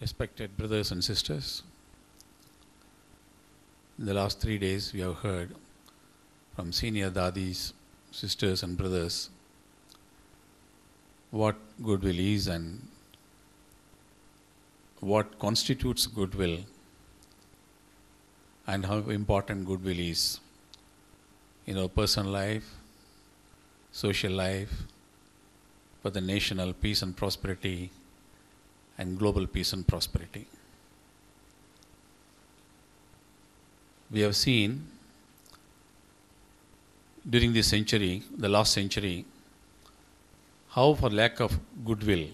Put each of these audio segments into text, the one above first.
Respected brothers and sisters, in the last 3 days we have heard from senior dadis, sisters and brothers what goodwill is and what constitutes goodwill and how important goodwill is in our personal life, social life, for the national peace and prosperity and global peace and prosperity. We have seen during this century, the last century, how for lack of goodwill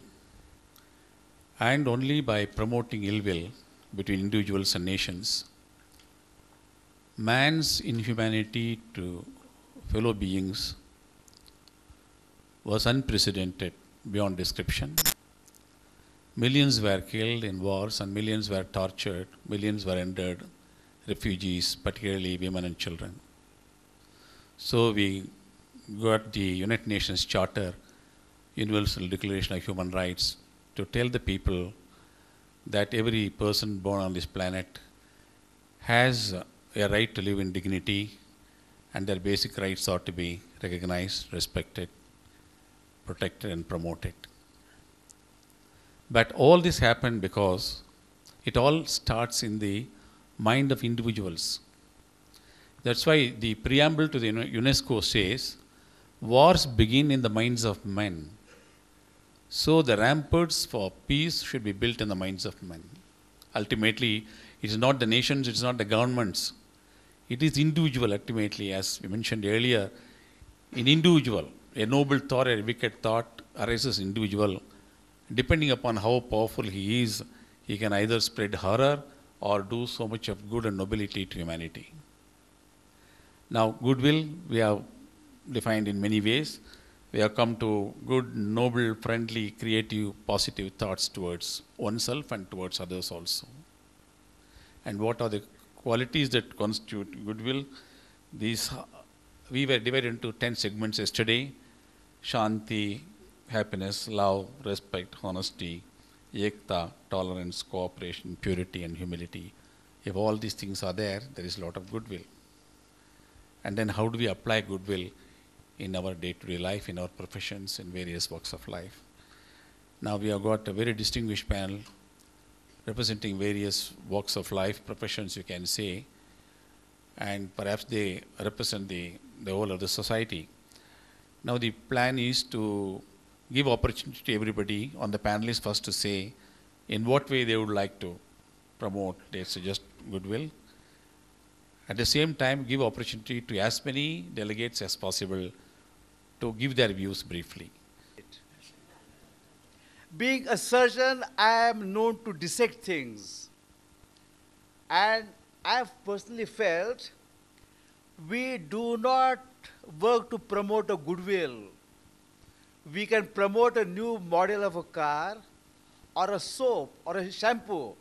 and only by promoting ill will between individuals and nations, man's inhumanity to fellow beings was unprecedented beyond description. Millions were killed in wars and millions were tortured, millions were rendered refugees, particularly women and children. So we got the United Nations Charter, Universal Declaration of Human Rights, to tell the people that every person born on this planet has a right to live in dignity and their basic rights ought to be recognized, respected, protected and promoted. But all this happened because it all starts in the mind of individuals. That's why the preamble to the UNESCO says, wars begin in the minds of men. So the ramparts for peace should be built in the minds of men. Ultimately, it is not the nations, it is not the governments. It is individual ultimately, as we mentioned earlier. In individual, a noble thought, a wicked thought arises in individual. Depending upon how powerful he is, he can either spread horror or do so much of good and nobility to humanity. Now, goodwill we have defined in many ways. We have come to good, noble, friendly, creative, positive thoughts towards oneself and towards others also. And what are the qualities that constitute goodwill? These we were divided into 10 segments yesterday: Shanti, happiness, love, respect, honesty, ekta, tolerance, cooperation, purity and humility. If all these things are there, there is a lot of goodwill. And then how do we apply goodwill in our day-to-day life, in our professions, in various walks of life? Now we have got a very distinguished panel representing various walks of life, professions you can say, and perhaps they represent the whole of the society. Now the plan is to give opportunity to everybody on the panelists first to say in what way they would like to promote, they suggest goodwill. At the same time, give opportunity to as many delegates as possible to give their views briefly. Being a surgeon, I am known to dissect things. And I have personally felt we do not work to promote a goodwill. We can promote a new model of a car or a soap or a shampoo.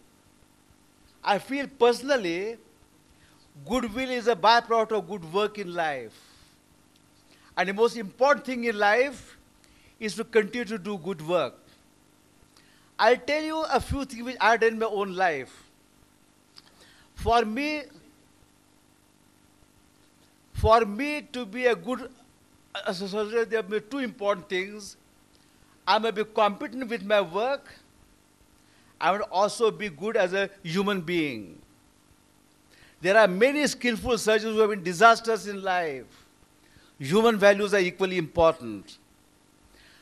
I feel personally goodwill is a byproduct of good work in life. And the most important thing in life is to continue to do good work. I'll tell you a few things which I've done in my own life. For me to be a good surgeon, there are two important things. I must be competent with my work. I will also be good as a human being. There are many skillful surgeons who have been disasters in life. Human values are equally important.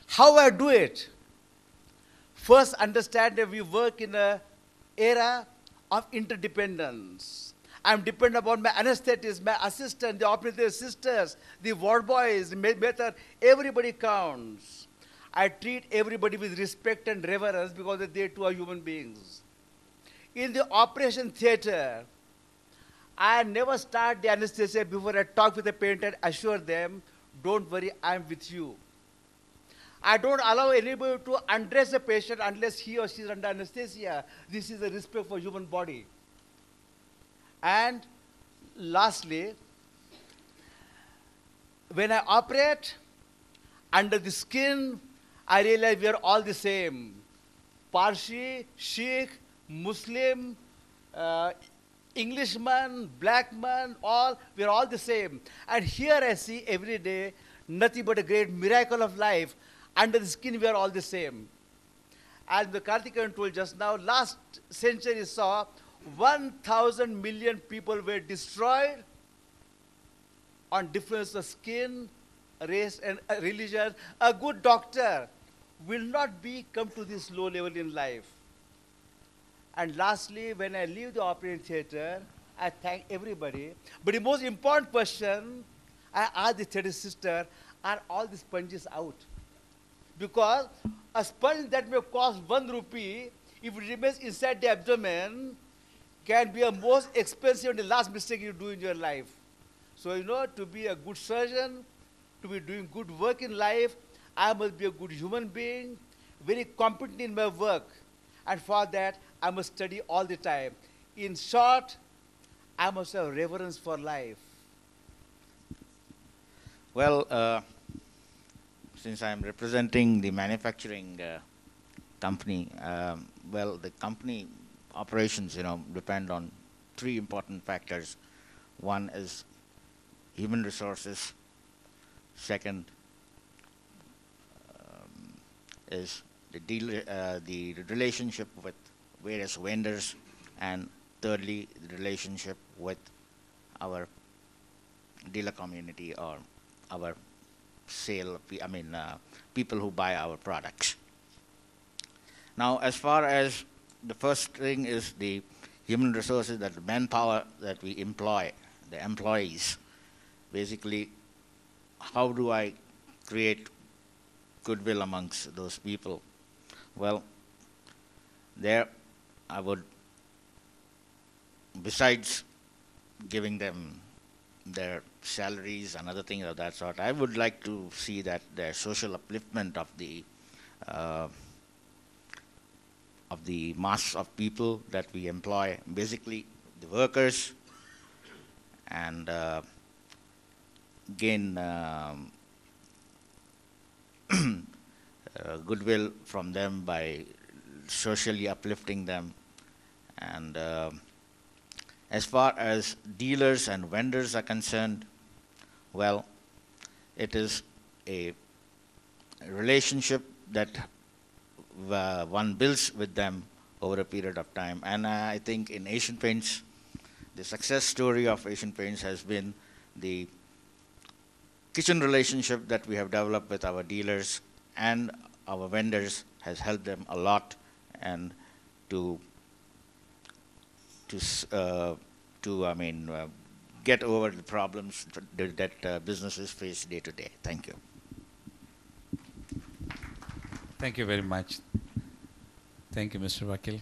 How I do it? First, understand that we work in an era of interdependence. I'm dependent upon my anesthetists, my assistant, the operative sisters, the ward boys, the method. Everybody counts. I treat everybody with respect and reverence because they too are human beings. In the operation theater, I never start the anesthesia before I talk with the patient and assure them, don't worry, I'm with you. I don't allow anybody to undress a patient unless he or she is under anesthesia. This is a respect for human body. And lastly, when I operate, under the skin, I realize we are all the same. Parsi, Sikh, Muslim, uh, Englishman, black man, all, we're all the same. And here I see every day nothing but a great miracle of life. Under the skin, we are all the same. As the Karthikeyan told just now, last century saw 1,000 million people were destroyed on difference of skin, race, and religion. A good doctor will not be come to this low level in life. And lastly, when I leave the operating theater, I thank everybody. But the most important question I ask the theater sister, are all the sponges out? Because a sponge that may cost 1 rupee, if it remains inside the abdomen, can be a most expensive and the last mistake you do in your life. So, to be a good surgeon, to be doing good work in life, I must be a good human being, very competent in my work. And for that, I must study all the time. In short, I must have reverence for life. Well, since I'm representing the manufacturing company, well, the company operations, depend on 3 important factors. One is human resources. Second is the relationship with various vendors, and thirdly, the relationship with our dealer community or our people who buy our products. Now, as far as the first thing is the human resources, that the manpower that we employ, the employees, basically, how do I create goodwill amongst those people? Well, there I would, besides giving them their salaries and other things of that sort, I would like to see that their social upliftment of the mass of people that we employ, basically the workers, and gain goodwill from them by socially uplifting them. And as far as dealers and vendors are concerned, well, it is a relationship that one builds with them over a period of time. And I think in Asian Paints, the success story of Asian Paints has been the kitchen relationship that we have developed with our dealers and our vendors has helped them a lot, and to get over the problems that businesses face day to day. Thank you. Thank you very much. Thank you, Mr. Vakil.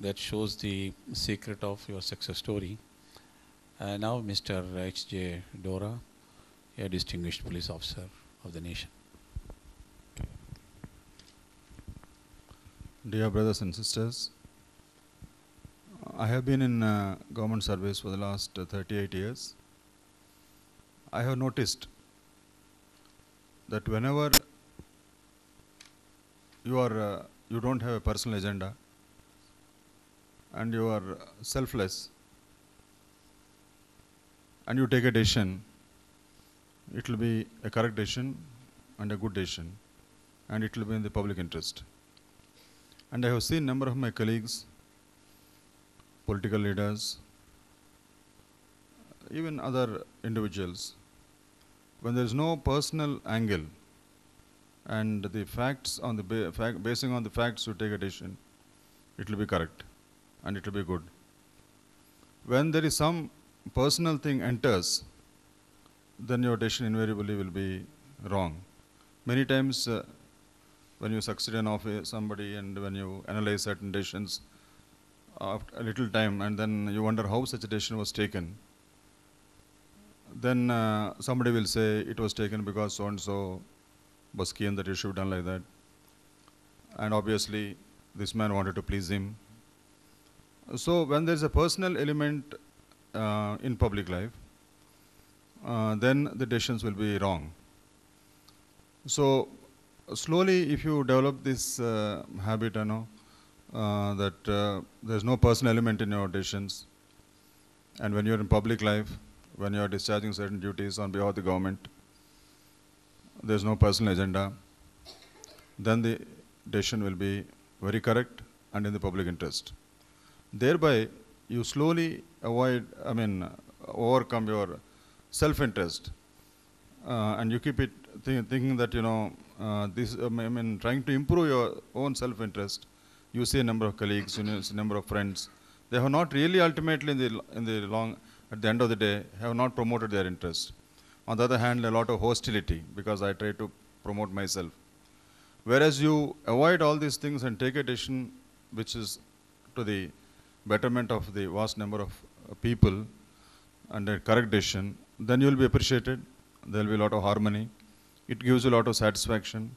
That shows the secret of your success story. Now, Mr. H.J. Dora, a distinguished police officer of the nation. Dear brothers and sisters, I have been in government service for the last 38 years. I have noticed that whenever you don't have a personal agenda and you are selfless and you take a decision, it will be a correct decision and a good decision, and it will be in the public interest. And I have seen a number of my colleagues, political leaders, even other individuals, when there is no personal angle and the facts on the basing on the facts you take a decision, it will be correct and it will be good. When there is some personal thing enters, then your decision invariably will be wrong. Many times when you succeed in office somebody and when you analyze certain decisions after a little time and then you wonder how such a decision was taken, then somebody will say it was taken because so and so was keen that you should have done like that, and obviously this man wanted to please him. So when there is a personal element in public life, then the decisions will be wrong. So slowly, if you develop this habit, that there's no personal element in your decisions. And when you're in public life, when you're discharging certain duties on behalf of the government, there's no personal agenda, then the decision will be very correct and in the public interest. Thereby, you slowly overcome your self-interest, and you keep it thinking that, trying to improve your own self-interest. You see a number of colleagues, you see a number of friends. They have not really ultimately at the end of the day, have not promoted their interest. On the other hand, a lot of hostility because I try to promote myself. Whereas you avoid all these things and take a decision which is to the betterment of the vast number of people and a correct decision, then you will be appreciated. There will be a lot of harmony. It gives you a lot of satisfaction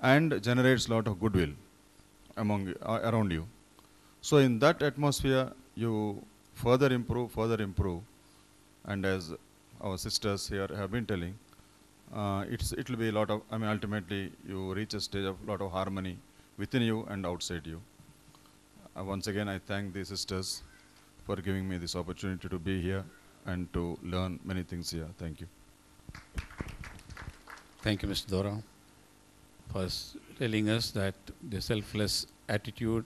and generates a lot of goodwill around you. So in that atmosphere, you further improve, and as our sisters here have been telling, it will be a lot of, ultimately you reach a stage of a lot of harmony within you and outside you. Once again, I thank the sisters for giving me this opportunity to be here and to learn many things here. Thank you. Thank you, Mr. Dora, for telling us that the selfless attitude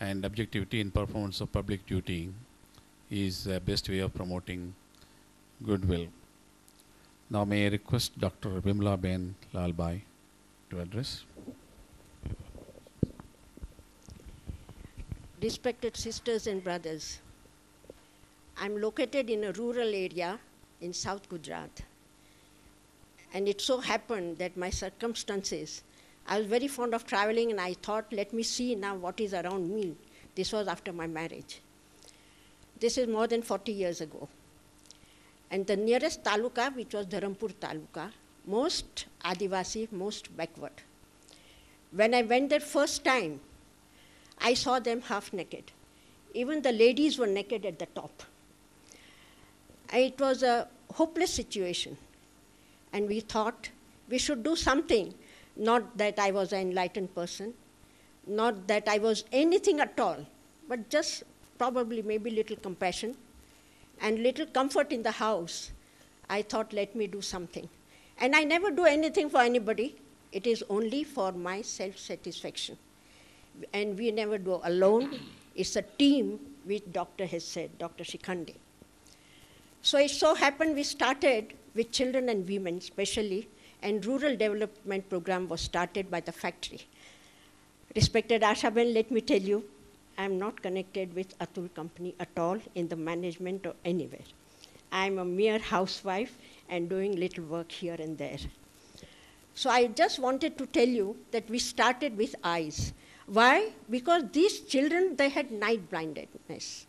and objectivity in performance of public duty is the best way of promoting goodwill. Now may I request Dr. Bimla Ben Lalbai to address. Respected sisters and brothers, I'm located in a rural area in South Gujarat. And it so happened that my circumstances, I was very fond of traveling and I thought, let me see now what is around me. This was after my marriage. This is more than 40 years ago. And the nearest taluka, which was Dharampur taluka, most Adivasi, most backward. When I went there first time, I saw them half naked. Even the ladies were naked at the top. It was a hopeless situation. And we thought we should do something. Not that I was an enlightened person, not that I was anything at all, but just probably maybe little compassion and little comfort in the house. I thought, let me do something. And I never do anything for anybody. It is only for my self-satisfaction. And we never do alone. It's a team, which doctor has said, Dr. Shikhande. So it so happened we started with children and women especially, and rural development program was started by the factory. Respected Ashaben, let me tell you, I'm not connected with Atul company at all in the management or anywhere. I'm a mere housewife and doing little work here and there. So I just wanted to tell you that we started with eyes. Why? Because these children, they had night blindness.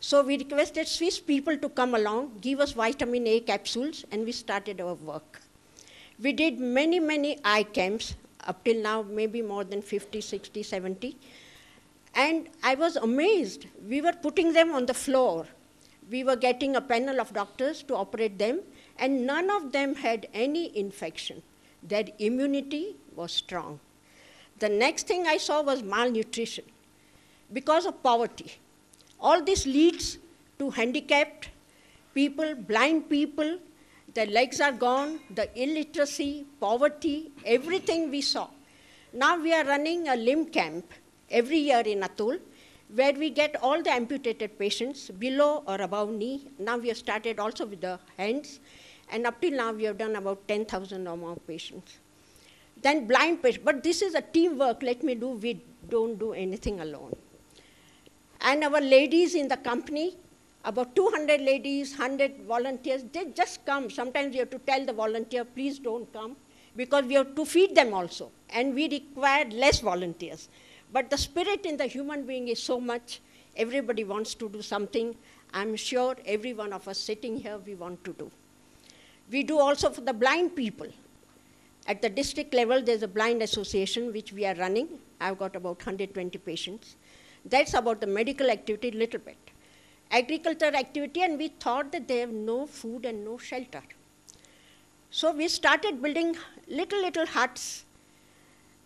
So we requested Swiss people to come along, give us vitamin A capsules, and we started our work. We did many, many eye camps, up till now maybe more than 50, 60, 70. And I was amazed. We were putting them on the floor. We were getting a panel of doctors to operate them, and none of them had any infection. Their immunity was strong. The next thing I saw was malnutrition because of poverty. All this leads to handicapped people, blind people, their legs are gone, the illiteracy, poverty, everything we saw. Now we are running a limb camp every year in Atul, where we get all the amputated patients below or above knee. Now we have started also with the hands, and up till now we have done about 10,000 or more patients. Then blind patients, but this is a teamwork, we don't do anything alone. And our ladies in the company, about 200 ladies, 100 volunteers, they just come. Sometimes you have to tell the volunteer, please don't come, because we have to feed them also. And we require less volunteers. But the spirit in the human being is so much, everybody wants to do something. I'm sure every one of us sitting here, we want to do. We do also for the blind people. At the district level, there's a blind association which we are running. I've got about 120 patients. That's about the medical activity a little bit. Agriculture activity, and we thought that they have no food and no shelter. So we started building little huts,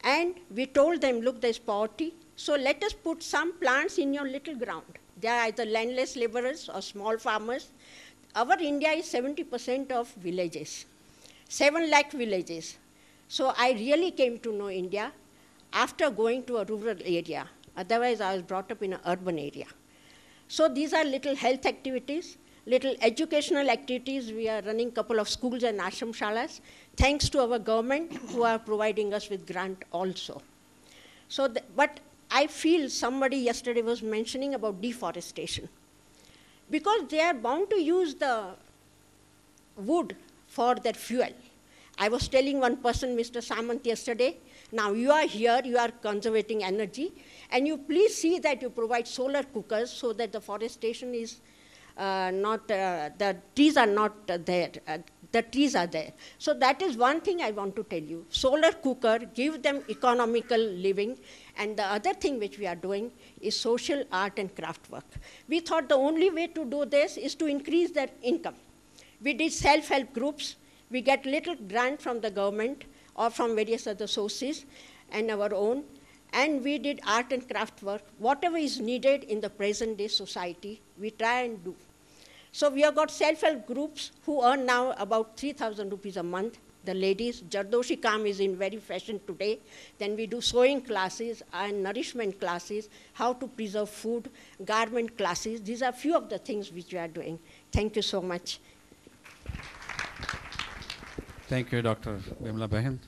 and we told them, look, there's poverty, So let us put some plants in your little ground. They are either landless laborers or small farmers. Our India is 70% of villages, 7 lakh villages. So I really came to know India after going to a rural area. Otherwise, I was brought up in an urban area. So these are little health activities, little educational activities. We are running a couple of schools and ashram shalas, thanks to our government who are providing us with grant also. So, but I feel somebody yesterday was mentioning about deforestation. Because they are bound to use the wood for their fuel. I was telling one person, Mr. Samant, yesterday, now you are here, you are conserving energy, and you please see that you provide solar cookers so that the forestation is the trees are not there. The trees are there. So that is one thing I want to tell you. Solar cooker, give them economical living. And the other thing which we are doing is social art and craft work. We thought the only way to do this is to increase their income. We did self-help groups. We get little grant from the government or from various other sources and our own. And we did art and craft work. Whatever is needed in the present day society, we try and do. So we have got self-help groups who earn now about 3,000 rupees a month. The ladies, Jardoshi Kam is in very fashion today. Then we do sewing classes and nourishment classes, how to preserve food, garment classes. These are few of the things which we are doing. Thank you so much. Thank you, Dr. Bimla Bahan.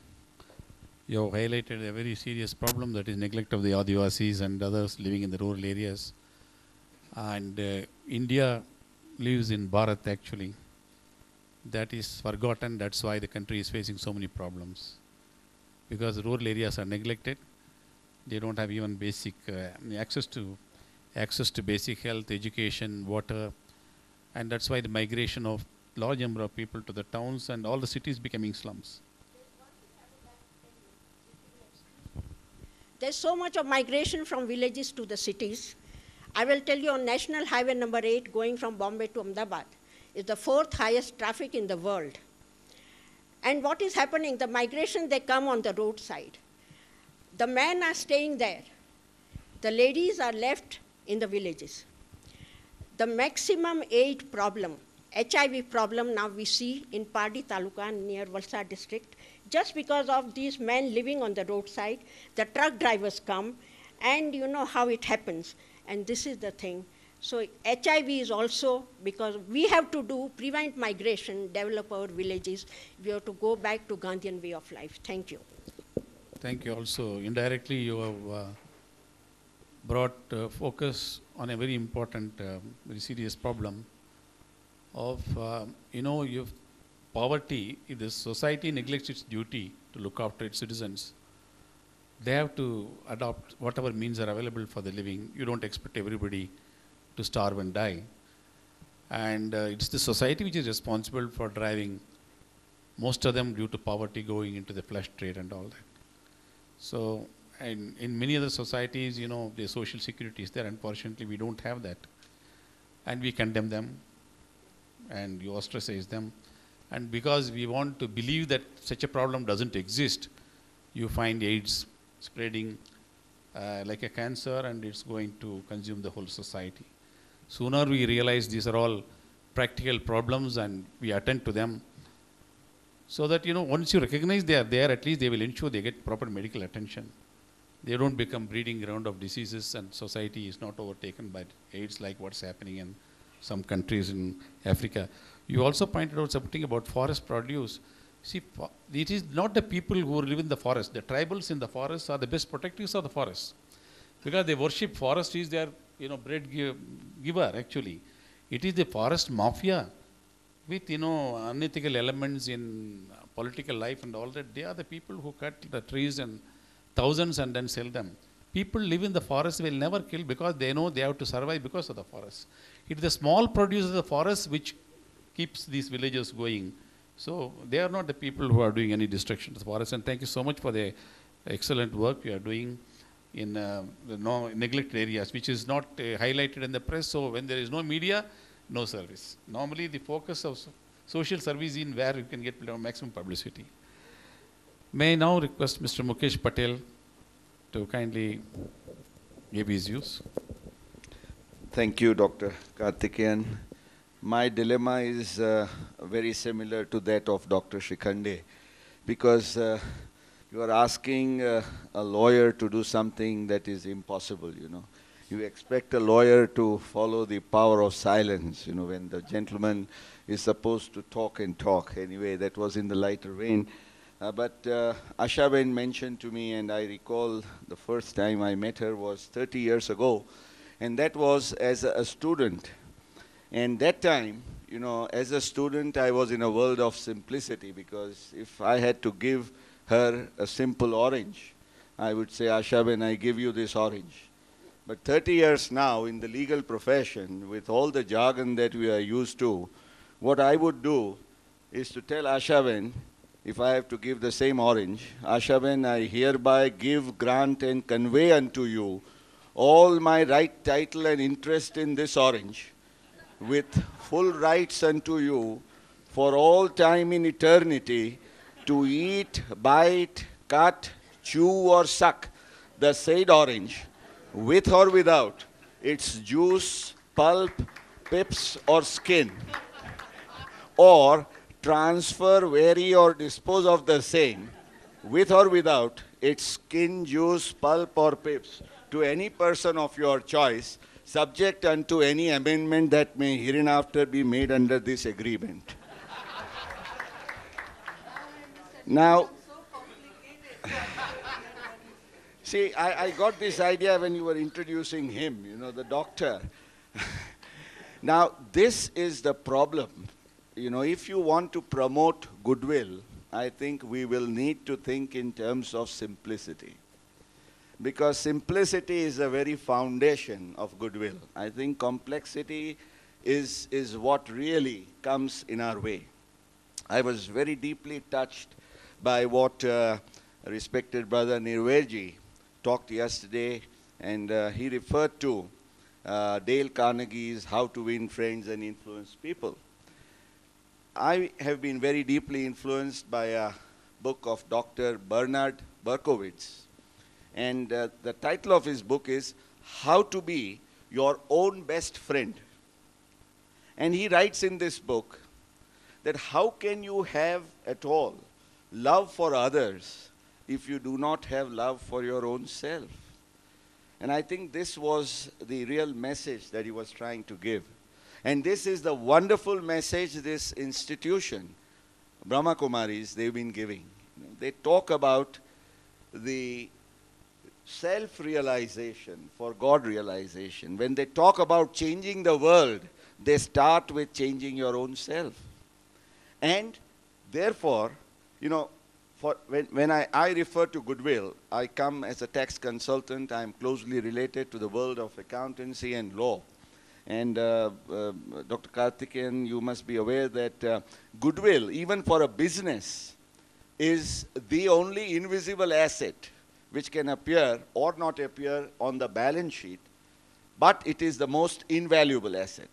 You have highlighted a very serious problem, that is neglect of the Adivasis and others living in the rural areas. And India lives in Bharat actually. That is forgotten. That's why the country is facing so many problems. Because rural areas are neglected. They don't have even basic access to basic health, education, water. And that's why the migration of large number of people to the towns and all the cities becoming slums. There's so much of migration from villages to the cities. I will tell you on National Highway number 8 going from Bombay to Ahmedabad is the 4th highest traffic in the world. And what is happening? The migration, they come on the roadside. The men are staying there. The ladies are left in the villages. The maximum AIDS problem, HIV problem now we see in Pardi Taluka near Valsad district, just because of these men living on the roadside. The truck drivers come and you know how it happens. And this is the thing. So HIV is also, because we have to prevent migration, develop our villages. We have to go back to Gandhian way of life. Thank you. Thank you. Also, indirectly, you have brought focus on a very important, very serious problem of, poverty. If the society neglects its duty to look after its citizens, they have to adopt whatever means are available for the living. You don't expect everybody to starve and die. And it's the society which is responsible for driving most of them due to poverty going into the flesh trade and all that. So, and in many other societies, the social security is there. Unfortunately, we don't have that. And we condemn them and you ostracize them. And because we want to believe that such a problem doesn't exist, you find AIDS spreading like a cancer, and it's going to consume the whole society. Sooner we realize these are all practical problems and we attend to them, so that once you recognize they are there, at least they will ensure they get proper medical attention. They don't become breeding ground of diseases, and society is not overtaken by AIDS like what's happening in some countries in Africa. You also pointed out something about forest produce. See, it is not the people who live in the forest. The tribals in the forest are the best protectors of the forest, because they worship forest is their bread giver actually. It is the forest mafia with unethical elements in political life and all that. They are the people who cut the trees and thousands and then sell them. People live in the forest will never kill because they know they have to survive because of the forest. It is the small produce of the forest which keeps these villages going. So they are not the people who are doing any destruction to the forest. And thank you so much for the excellent work you are doing in the neglected areas, which is not highlighted in the press. So when there is no media, no service. Normally the focus of social service is in where you can get maximum publicity. May I now request Mr. Mukesh Patel to kindly gave his views. Thank you, Dr. Karthikeyan. My dilemma is very similar to that of Dr. Shikhande, because you are asking a lawyer to do something that is impossible, you know. You expect a lawyer to follow the power of silence, you know, when the gentleman is supposed to talk and talk. Anyway, that was in the lighter vein. But Ashaben mentioned to me, and I recall the first time I met her was 30 years ago, and that was as a student. And that time, you know, as a student, I was in a world of simplicity, because if I had to give her a simple orange, I would say, Ashaben, I give you this orange. But 30 years now in the legal profession, with all the jargon that we are used to, what I would do is to tell Ashaben, if I have to give the same orange, Ashaben, I hereby give, grant, and convey unto you all my right, title, and interest in this orange, with full rights unto you for all time in eternity to eat, bite, cut, chew, or suck the said orange, with or without its juice, pulp, pips, or skin, or transfer, vary, or dispose of the same, with or without its skin, juice, pulp, or pips, to any person of your choice, subject unto any amendment that may hereinafter be made under this agreement. Now, see, I got this idea when you were introducing him, you know, the doctor. Now, this is the problem. You know, if you want to promote goodwill, I think we will need to think in terms of simplicity. Because simplicity is the very foundation of goodwill. I think complexity is what really comes in our way. I was very deeply touched by what respected brother Nirverji talked yesterday, and he referred to Dale Carnegie's How to Win Friends and Influence People. I have been very deeply influenced by a book of Dr. Bernard Berkowitz. And the title of his book is How to Be Your Own Best Friend. And he writes in this book that how can you have at all love for others if you do not have love for your own self? And I think this was the real message that he was trying to give. And this is the wonderful message this institution, Brahma Kumaris, they've been giving. They talk about the self-realization for God realization. When they talk about changing the world, they start with changing your own self. And therefore, you know, when I refer to goodwill, I come as a tax consultant. I'm closely related to the world of accountancy and law. And Dr. Karthikeyan, you must be aware that goodwill, even for a business, is the only invisible asset which can appear or not appear on the balance sheet, but it is the most invaluable asset.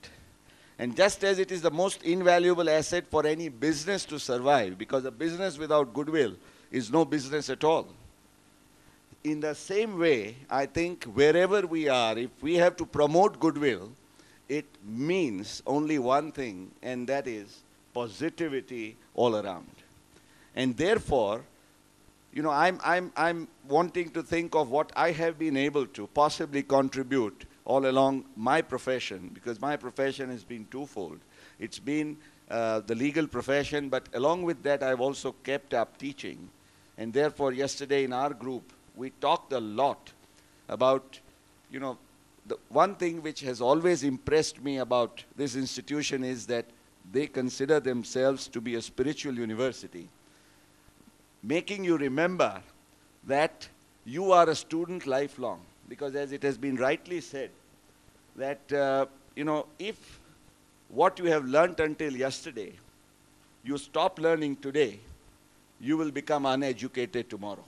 And just as it is the most invaluable asset for any business to survive, because a business without goodwill is no business at all. In the same way, I think wherever we are, if we have to promote goodwill, it means only one thing, and that is positivity all around. And therefore, you know, I'm wanting to think of what I have been able to possibly contribute all along my profession, because my profession has been twofold. It's been the legal profession, but along with that, I've also kept up teaching. And therefore, yesterday in our group, we talked a lot about, you know, the one thing which has always impressed me about this institution is that they consider themselves to be a spiritual university, making you remember that you are a student lifelong. Because as it has been rightly said, that, you know, if what you have learnt until yesterday, you stop learning today, you will become uneducated tomorrow.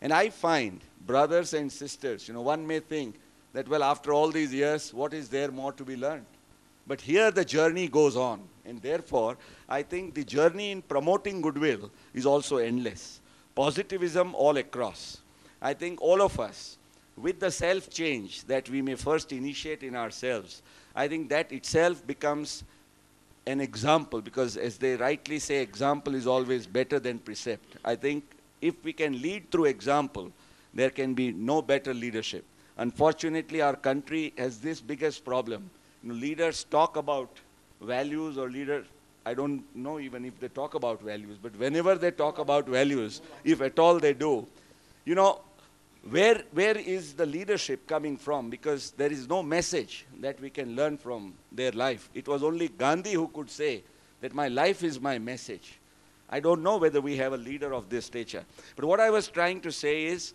And I find brothers and sisters, you know, one may think that, well, after all these years, what is there more to be learned? But here the journey goes on. And therefore, I think the journey in promoting goodwill is also endless. Positivism all across. I think all of us with the self-change that we may first initiate in ourselves, I think that itself becomes an example, because as they rightly say, example is always better than precept. I think if we can lead through example, there can be no better leadership. Unfortunately, our country has this biggest problem. Leaders talk about values, or leaders, I don't know even if they talk about values, but whenever they talk about values, if at all they do, where is the leadership coming from? Because there is no message that we can learn from their life. It was only Gandhi who could say that my life is my message. I don't know whether we have a leader of this stature. But what I was trying to say is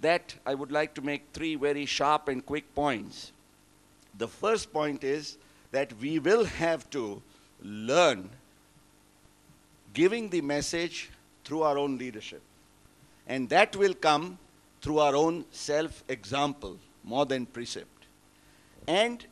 that I would like to make 3 very sharp and quick points. The first point is that we will have to learn giving the message through our own leadership. And that will come through our own self-example, more than precept. And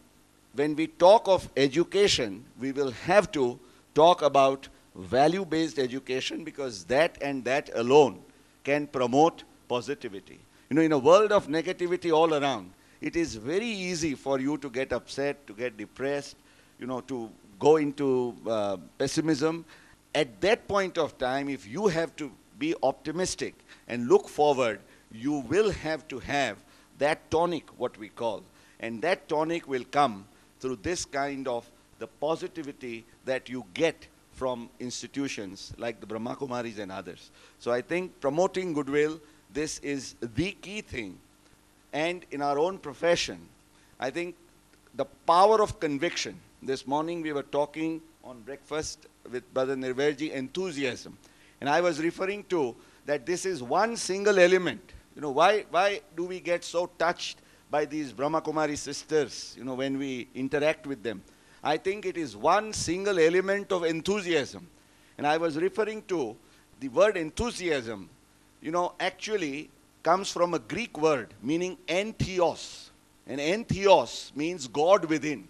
when we talk of education, we will have to talk about value-based education, because that and that alone can promote positivity. In a world of negativity all around, it is very easy for you to get upset, to get depressed, to go into pessimism. At that point of time, if you have to be optimistic and look forward, you will have to have that tonic, what we call. And that tonic will come through this kind of the positivity that you get from institutions like the Brahma Kumaris and others. So I think promoting goodwill, this is the key thing. And in our own profession, I think the power of conviction. This morning we were talking on breakfast with Brother Nirvairji, enthusiasm. And I was referring to that this is one single element. Why do we get so touched by these Brahma Kumari sisters, when we interact with them? I think it is one single element of enthusiasm. And I was referring to the word enthusiasm, actually comes from a Greek word meaning entheos. And entheos means God within.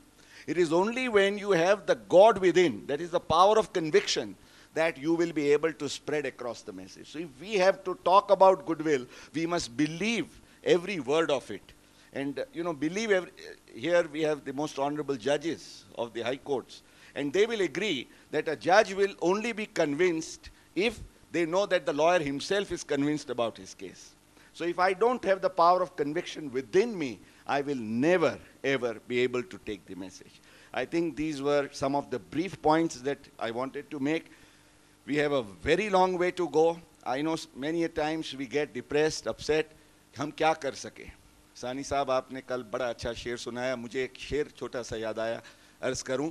It is only when you have the God within, that is the power of conviction, that you will be able to spread across the message. So if we have to talk about goodwill, we must believe every word of it. And, here we have the most honorable judges of the high courts. And they will agree that a judge will only be convinced if they know that the lawyer himself is convinced about his case. So if I don't have the power of conviction within me, I will never, ever be able to take the message. I think these were some of the brief points that I wanted to make. We have a very long way to go. I know many a times we get depressed, upset. हम क्या कर सके? सानी साहब आपने कल बड़ा अच्छा शेर सुनाया. मुझे एक शेर छोटा सा याद आया, अर्ज करूं.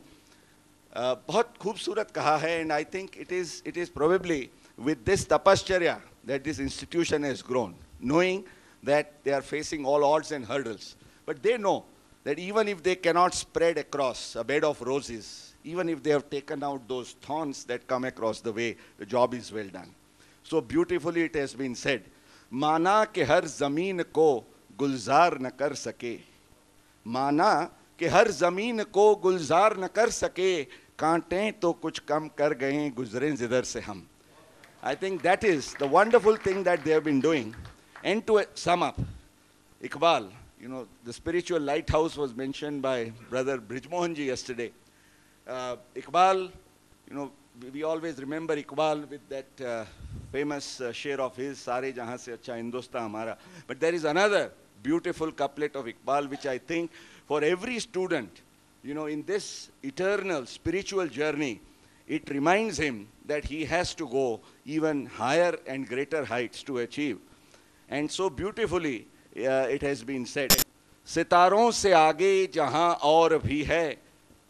बहुत खूबसूरत कहा है, and I think it is probably with this tapashcharya that this institution has grown, knowing that they are facing all odds and hurdles. But they know that even if they cannot spread across a bed of roses, even if they have taken out those thorns that come across the way, the job is well done. So beautifully it has been said, माना कि हर ज़मीन को गुलजार न कर सके, माना कि हर ज़मीन को गुलजार न कर सके, कांटें तो कुछ कम कर गए गुजरें जिधर से हम. I think that is the wonderful thing that they have been doing. And to sum up, Iqbal, the spiritual lighthouse was mentioned by Brother Brijmohanji yesterday. Iqbal, we always remember Iqbal with that famous share of his, Sare Jahan se Acha Hindustan Hamara. But there is another beautiful couplet of Iqbal which I think for every student, in this eternal spiritual journey, it reminds him that he has to go even higher and greater heights to achieve. And so beautifully it has been said, सितारों से आगे जहां और भी है,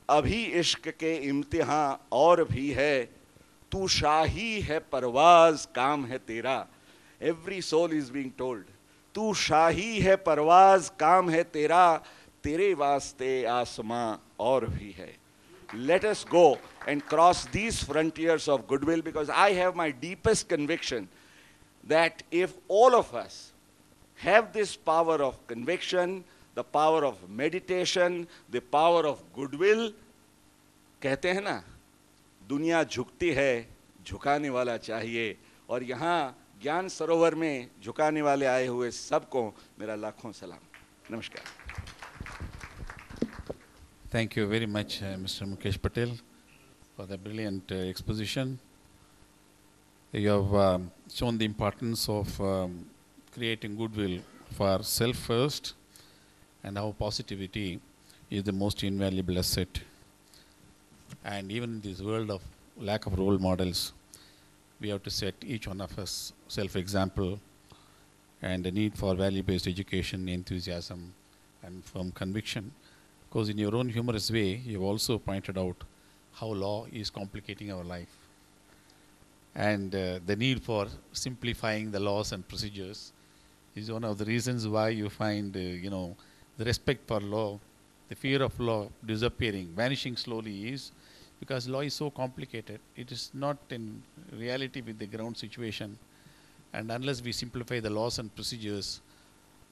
अभी इश्क के इम्तिहान और भी है, तू शाही है परवाज काम है तेरा. Every soul is being told, तू शाही है परवाज काम है तेरा, तेरे वास्ते आसमां और भी है. Let us go and cross these frontiers of goodwill, because I have my deepest conviction that if all of us have this power of conviction, the power of meditation, the power of goodwill, कहते हैं ना, दुनिया झुकती है, झुकाने वाला चाहिए. और यहाँ ज्ञान सरोवर में झुकाने वाले आए हुए सबको मेरा लाखों सलाम. नमस्कार. Thank you very much, Mr. Mukesh Patel, for the brilliant exposition. You have shown the importance of creating goodwill for self first, and how positivity is the most invaluable asset. And even in this world of lack of role models, we have to set each one of us self-example, and the need for value-based education, enthusiasm, and firm conviction. Because in your own humorous way, you've also pointed out how law is complicating our life, and the need for simplifying the laws and procedures is one of the reasons why you find, the respect for law, the fear of law disappearing, vanishing slowly, is because law is so complicated. It is not in reality with the ground situation, and unless we simplify the laws and procedures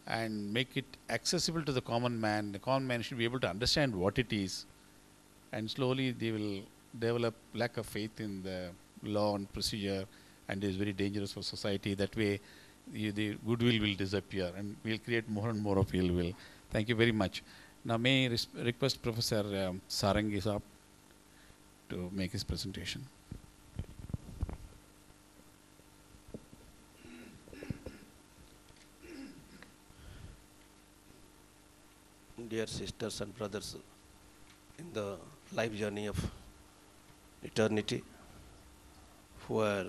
and make it accessible to the common man should be able to understand what it is, and slowly they will develop lack of faith in the law and procedure, and it is very dangerous for society. That way the goodwill will disappear, and we'll create more and more of ill will. Thank you very much. Now may I request Professor Sarangi Saab to make his presentation. Dear sisters and brothers in the life journey of eternity, who are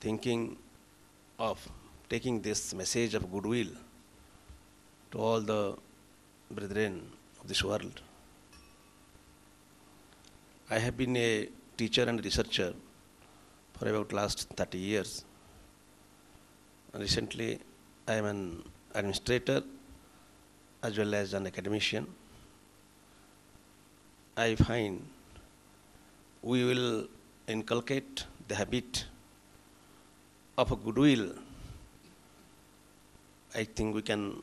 thinking of taking this message of goodwill to all the brethren of this world. I have been a teacher and researcher for about last 30 years. Recently, I am an administrator as well as an academician. I find we will inculcate the habit of a goodwill. I think we can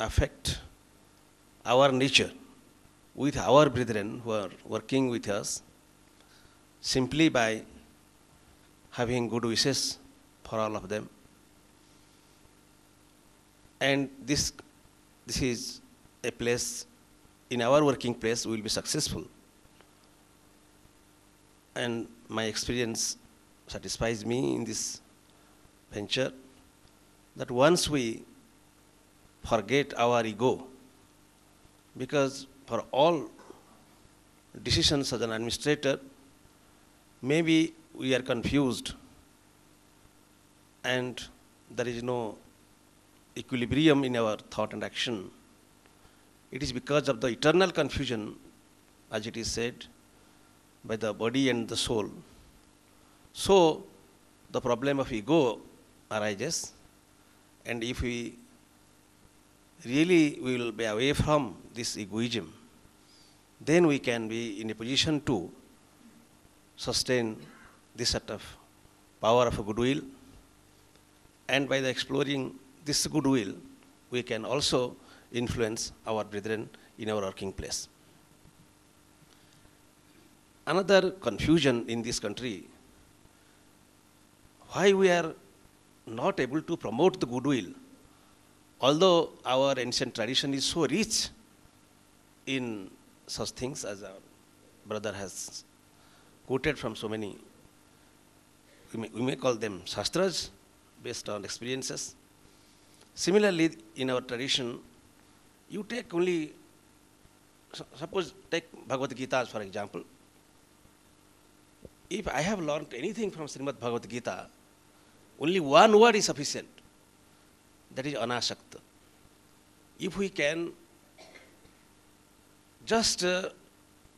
affect our nature with our brethren who are working with us simply by having good wishes for all of them. And this is a place, in our working place, we will be successful. And my experience satisfies me in this venture that once we forget our ego, because for all decisions as an administrator, maybe we are confused and there is no equilibrium in our thought and action. It is because of the eternal confusion, as it is said, by the body and the soul. So the problem of ego arises, and if we really will be away from this egoism, then we can be in a position to sustain this sort of power of goodwill, and by the exploring this goodwill, we can also influence our brethren in our working place. Another confusion in this country, why we are not able to promote the goodwill, although our ancient tradition is so rich in such things, as our brother has quoted from so many, we may call them shastras based on experiences. Similarly, in our tradition, you take only, suppose take Bhagavad Gita for example. If I have learned anything from Srimad Bhagavad Gita, only one word is sufficient, that is anasakta. If we can just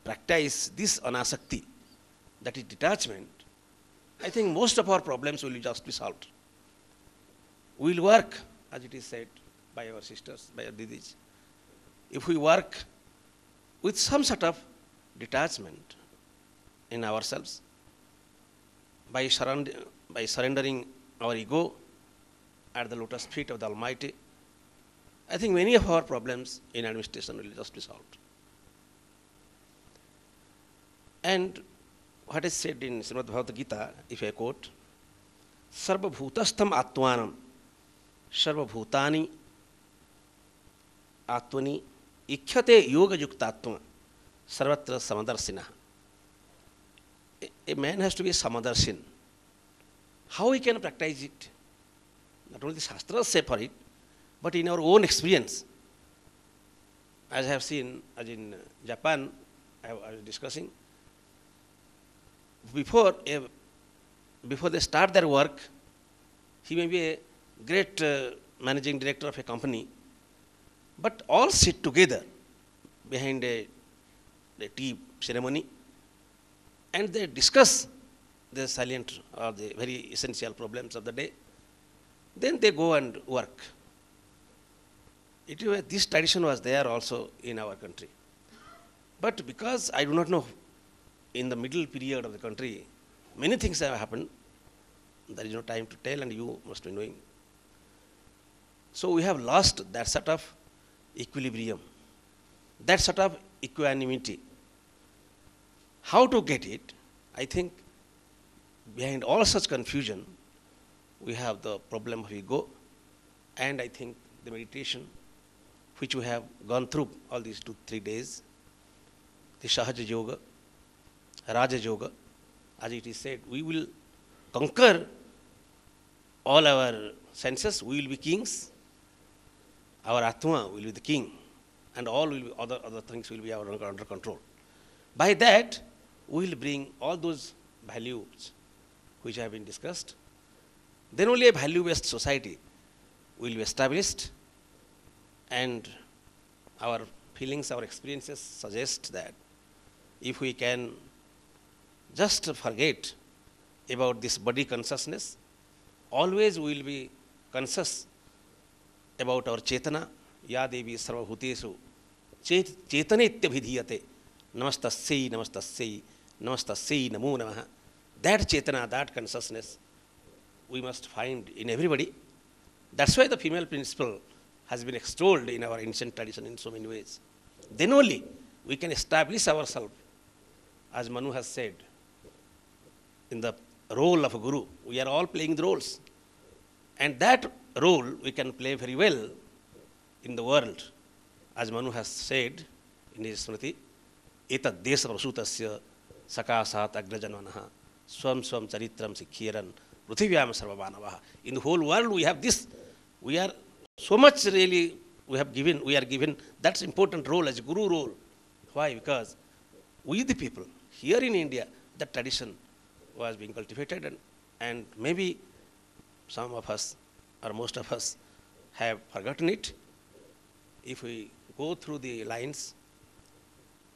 practice this anasakti, that is detachment, I think most of our problems will just be solved. We will work, as it is said by our sisters, by our didis. If we work with some sort of detachment in ourselves, by surrendering our ego at the lotus feet of the Almighty, I think many of our problems in administration will just be solved. And what is said in Srimad Bhagavad Gita, if I quote, सर्वभूतस्थम आत्मानम सर्वभूतानि आत्मनि इच्छते योग युक्तात्मा सर्वत्र समदर्शिनः. A man has to be samadarsin. How he can practice it? Not only the Shastras say for it, but in our own experience. As I have seen, as in Japan, I was discussing, before they start their work, he may be a great managing director of a company, but all sit together behind a tea ceremony and they discuss the salient or the very essential problems of the day. Then they go and work. This tradition was there also in our country. But because I do not know, in the middle period of the country, many things have happened. There is no time to tell, and you must be knowing. So we have lost that sort of equilibrium, that sort of equanimity. How to get it? I think behind all such confusion, we have the problem of ego, and I think the meditation, which we have gone through all these 2-3 days, the Sahaja Yoga, Raja Yoga, as it is said, we will conquer all our senses, we will be kings, our Atma will be the king, and all will be other things will be under control. By that, we will bring all those values which have been discussed. Then only a value-based society will be established, and our feelings, our experiences suggest that if we can just forget about this body consciousness, always we will be conscious about our Chetana, Ya Devi Sarvabhutesu, Chetane Ityabhidhiyate, Namastasya, Namastasya, Namastasya, Namo Namaha. That Chetana, that consciousness, we must find in everybody. That's why the female principle has been extolled in our ancient tradition in so many ways. Then only we can establish ourselves, as Manu has said, in the role of a guru. We are all playing the roles. And that role we can play very well in the world. As Manu has said in his Smriti, Etad desa prasutasya sakasat agrajanvanaha swam swam charitram sikhiran pruthivyam sarvamanavaha. In the whole world we have this. We are so much really, we are given that important role as a guru role. Why? Because we the people, here in India, that tradition was being cultivated, and maybe some of us or most of us have forgotten it. If we go through the lines,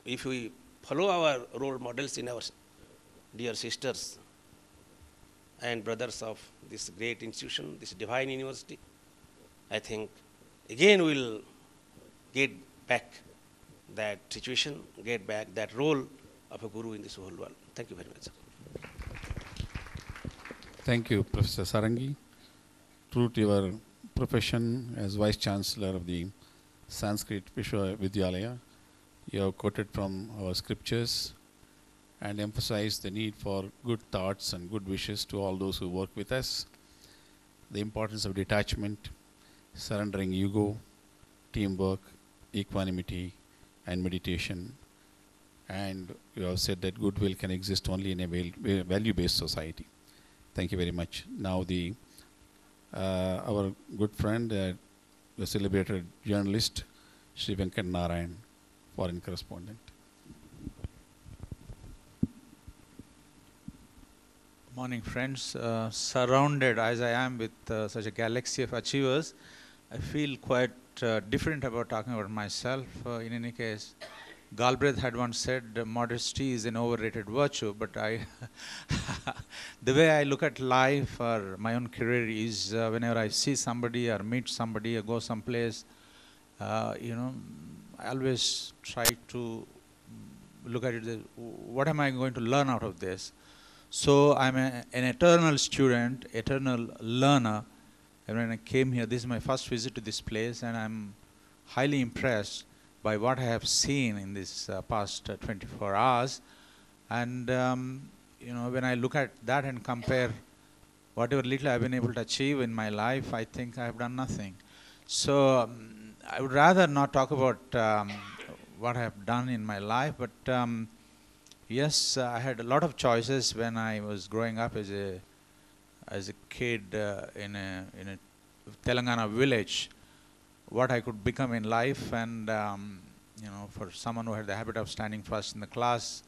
if we follow our role models in our dear sisters and brothers of this great institution, this divine university, I think again we will get back that situation, get back that role of a guru in this whole world. Thank you very much, sir. Thank you, Professor Sarangi. True to your profession as Vice Chancellor of the Sanskrit Vishwavidyalaya, you have quoted from our scriptures and emphasized the need for good thoughts and good wishes to all those who work with us, the importance of detachment, surrendering ego, teamwork, equanimity, and meditation. And you have said that goodwill can exist only in a value-based society. Thank you very much. Now our good friend, the celebrated journalist, Sri Venkat Narayan, foreign correspondent. Morning, friends. Surrounded as I am with such a galaxy of achievers, I feel quite different about talking about myself. In any case, Galbraith had once said modesty is an overrated virtue, but the way I look at life or my own career is whenever I see somebody or meet somebody or go someplace, I always try to look at it, what am I going to learn out of this? So I'm an eternal student, eternal learner. And when I came here, this is my first visit to this place, and I'm highly impressed by what I have seen in this past 24 hours. And when I look at that and compare whatever little I've been able to achieve in my life, I think I've done nothing. So I would rather not talk about what I have done in my life, but yes, I had a lot of choices when I was growing up as a kid in a Telangana village, what I could become in life, and for someone who had the habit of standing first in the class,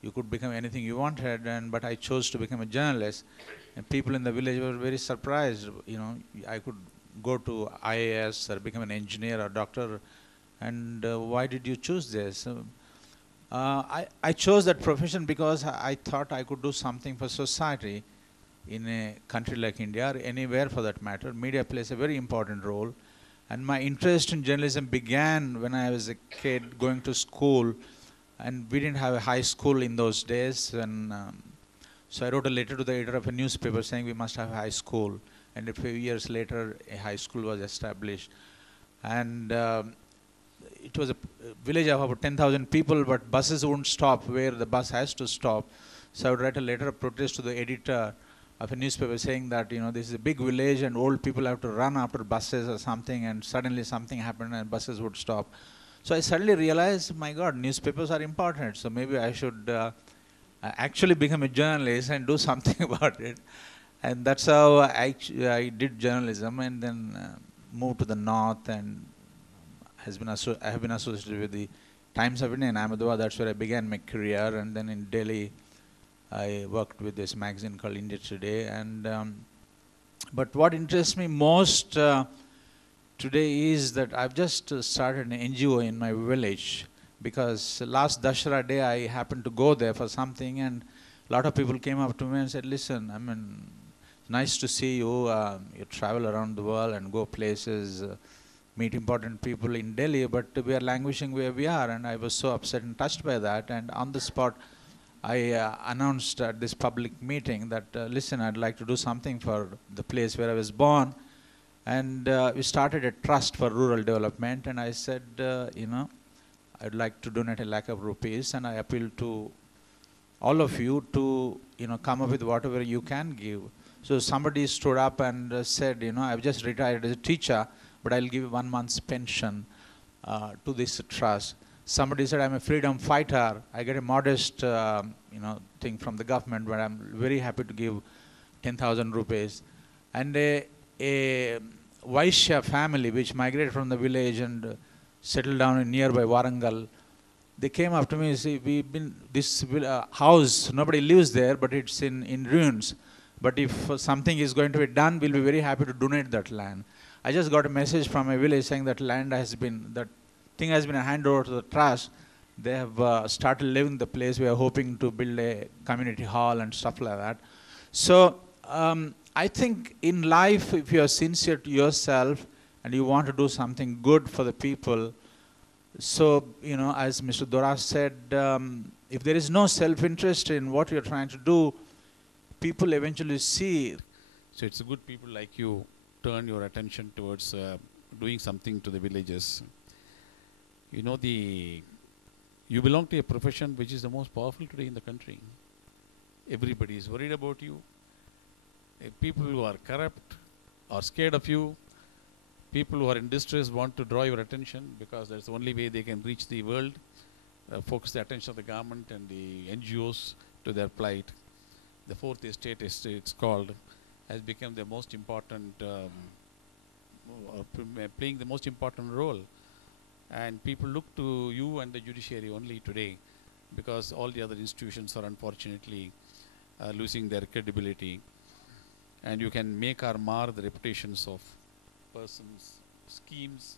you could become anything you wanted, but I chose to become a journalist, and people in the village were very surprised. I could go to IAS or become an engineer or doctor, and why did you choose this? I chose that profession because I thought I could do something for society in a country like India, or anywhere for that matter. Media plays a very important role. And my interest in journalism began when I was a kid going to school, and we didn't have a high school in those days. And so I wrote a letter to the editor of a newspaper saying we must have a high school. And a few years later, a high school was established. And it was a village of about 10,000 people, but buses wouldn't stop where the bus has to stop. So I would write a letter of protest to the editor of a newspaper saying that, this is a big village and old people have to run after buses or something, and suddenly something happened and buses would stop. So I suddenly realized, my God, newspapers are important, so maybe I should actually become a journalist and do something about it. And that's how I did journalism, and then moved to the north, and I have been associated with the Times of India in Ahmedabad. That's where I began my career, and then in Delhi I worked with this magazine called India Today. And but what interests me most today is that I've just started an NGO in my village, because last Dashera day I happened to go there for something, and a lot of people came up to me and said, listen, it's nice to see you. You travel around the world and go places, meet important people in Delhi, but we are languishing where we are. And I was so upset and touched by that. And on the spot, I announced at this public meeting that, listen, I'd like to do something for the place where I was born. And we started a trust for rural development. And I said, I'd like to donate 1 lakh of rupees. And I appeal to all of you to, come up with whatever you can give. So somebody stood up and said, I've just retired as a teacher, but I'll give 1 month's pension to this trust. Somebody said, I'm a freedom fighter. I get a modest, thing from the government, but I'm very happy to give 10,000 rupees. And a Vaishya family, which migrated from the village and settled down in nearby Warangal, they came up to me and said, this house, nobody lives there, but it's in ruins. But if something is going to be done, we'll be very happy to donate that land. I just got a message from a village saying that that thing has been handed over to the trust. They have started living the place. We are hoping to build a community hall and stuff like that. So I think in life, if you are sincere to yourself and you want to do something good for the people, so, as Mr. Doras said, if there is no self-interest in what you're trying to do, people eventually see. So it's good people like you turn your attention towards doing something to the villages. You belong to a profession which is the most powerful today in the country. Everybody is worried about you. People who are corrupt are scared of you. People who are in distress want to draw your attention, because that's the only way they can reach the world, focus the attention of the government and the NGOs to their plight. The fourth estate, it's called, has become the most important, playing the most important role. And people look to you and the judiciary only today, because all the other institutions are unfortunately losing their credibility. And you can make or mar the reputations of persons, schemes,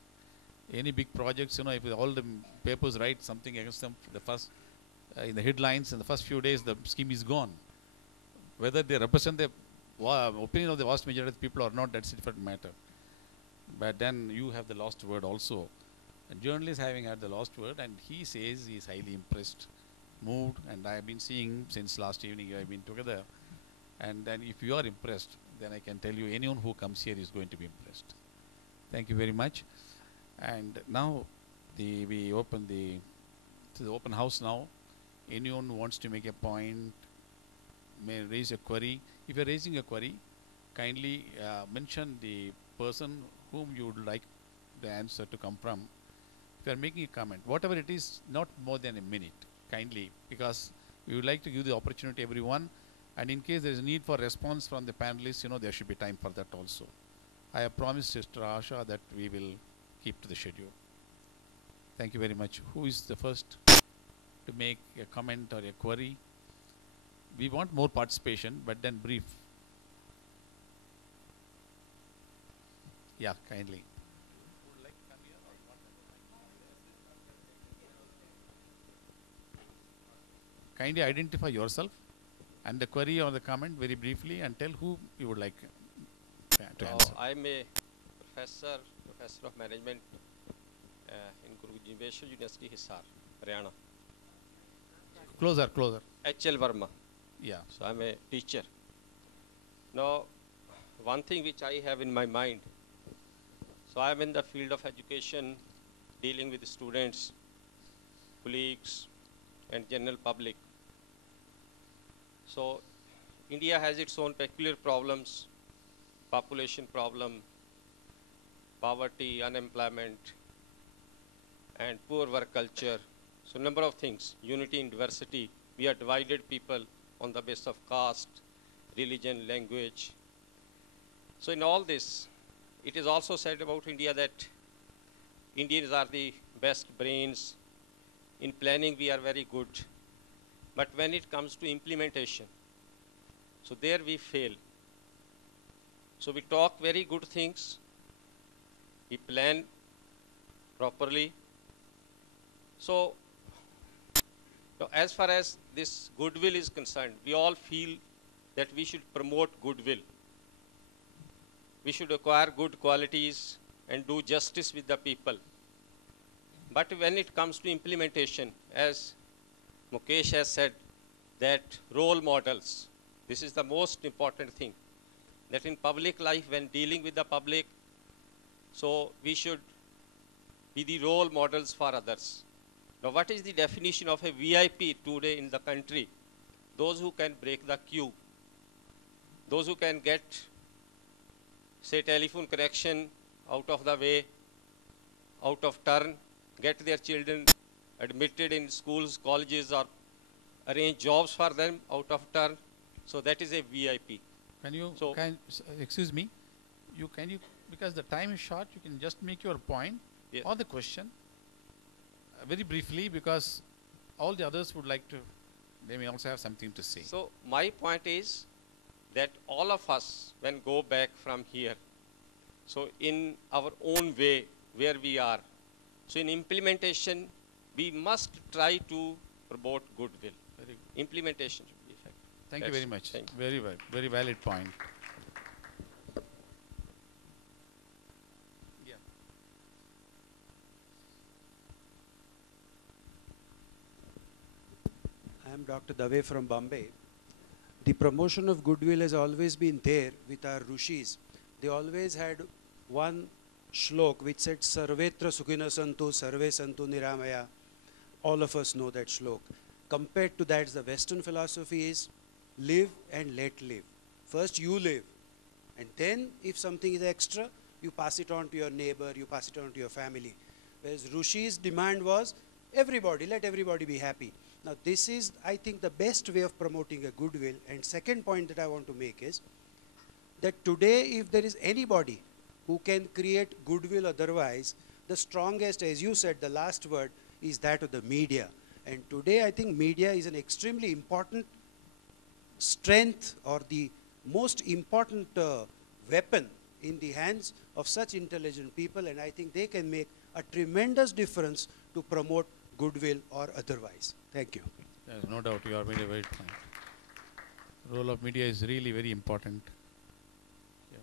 any big projects. If all the papers write something against them, the first in the headlines in the first few days, the scheme is gone. Whether they represent the opinion of the vast majority of the people or not, that's a different matter. But then you have the last word also. And journalist having had the last word, and he says he is highly impressed, moved, and I have been seeing since last evening you have been together. And then if you are impressed, then I can tell you anyone who comes here is going to be impressed. Thank you very much. And now we open the open house now. Anyone who wants to make a point may raise a query. If you are raising a query, kindly mention the person whom you would like the answer to come from. If you are making a comment, whatever it is, not more than a minute, kindly, because we would like to give the opportunity to everyone, and in case there is need for response from the panelists, there should be time for that also. I have promised Sister Asha that we will keep to the schedule. Thank you very much. Who is the first to make a comment or a query? We want more participation, but then brief. Yeah, kindly. Kindly identify yourself and the query or the comment very briefly and tell who you would like to answer. I'm a professor of management in Guru Gobind University, Hisar, Haryana. Closer. H.L. Verma. Yeah. So I'm a teacher. Now, one thing which I have in my mind, so I'm in the field of education, dealing with students, colleagues, and general public. So, India has its own peculiar problems, population problem, poverty, unemployment, and poor work culture. So, number of things, unity in diversity. We are divided people on the basis of caste, religion, language. So, in all this, it is also said about India that Indians are the best brains. In planning, we are very good. But when it comes to implementation, so there we fail. So we talk very good things, we plan properly. So as far as this goodwill is concerned, we all feel that we should promote goodwill. We should acquire good qualities and do justice with the people. But when it comes to implementation, as Mukesh has said, that role models, this is the most important thing, that in public life, when dealing with the public, so we should be the role models for others. Now, what is the definition of a VIP today in the country? Those who can break the queue, those who can get, say, telephone connection out of the way, out of turn, get their children admitted in schools, colleges, or arrange jobs for them out of turn. So that is a VIP. Can you, So- excuse me, because the time is short, you can just make your point Yeah. or the question very briefly, because all the others would like to, they may also have something to say. So my point is that all of us, when go back from here, so in our own way, where we are, so in implementation, we must try to promote goodwill. Very good. Implementation should be effective. Thank you That's- very much. thank you. Very valid point. Yeah. I am Dr. Dave from Bombay. The promotion of goodwill has always been there with our Rishis. They always had one shlok which said, Sarvetra Sukhina Santu, Sarve Santu Niramaya. All of us know that shlok. Compared to that, the Western philosophy is live and let live. First you live, and then if something is extra, you pass it on to your neighbor, you pass it on to your family. Whereas Rishi's demand was everybody, let everybody be happy. Now this is, I think, the best way of promoting a goodwill. And second point that I want to make is that today, if there is anybody who can create goodwill otherwise, the strongest, as you said, the last word is that of the media. And today, I think media is an extremely important strength, or the most important weapon in the hands of such intelligent people, and I think they can make a tremendous difference to promote goodwill or otherwise. Thank you. There is no doubt you are made a great point. Role of media is really very important. Yeah.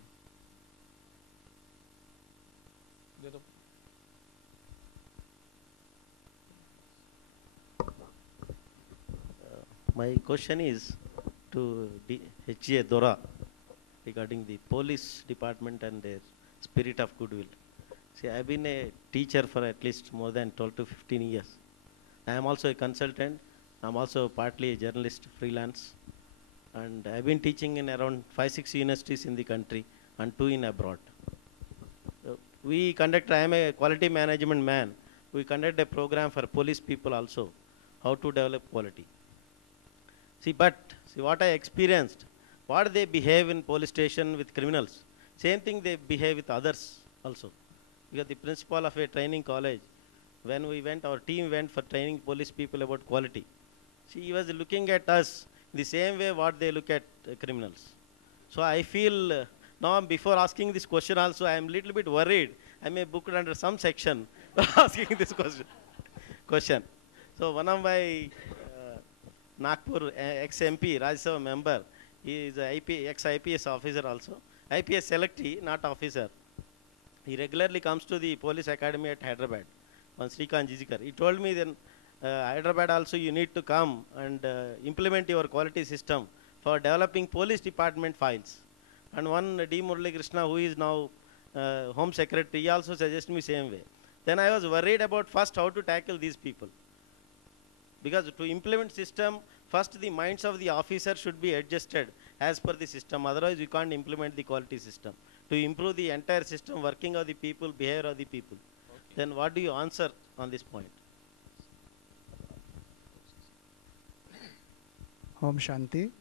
My question is to H.A. Dora regarding the police department and their spirit of goodwill. See, I've been a teacher for at least more than 12 to 15 years. I am also a consultant. I'm also partly a journalist, freelance. and I've been teaching in around 5-6 universities in the country and 2 in abroad. We conduct, I am a quality management man, we conduct a program for police people also, how to develop quality. See, what I experienced, what they behave in police station with criminals, same thing they behave with others also. Because the principal of a training college, when we went, our team went for training police people about quality. See, he was looking at us the same way what they look at criminals. So I feel now before asking this question also, I am little bit worried. I may book it under some section asking this question. So one of my Nagpur ex-MP, Rajya Sabha member, he is a ex-IPS officer also. IPS selectee, not officer. He regularly comes to the police academy at Hyderabad on Srikanth Jijikar. He told me then, Hyderabad also you need to come and implement your quality system for developing police department files. And one D. Murali Krishna, who is now Home Secretary, he also suggested me same way. Then I was worried about first how to tackle these people. Because to implement system, first the minds of the officer should be adjusted as per the system. Otherwise, we can't implement the quality system. To improve the entire system, working of the people, behavior of the people. Okay. Then what do you answer on this point? Om Shanti.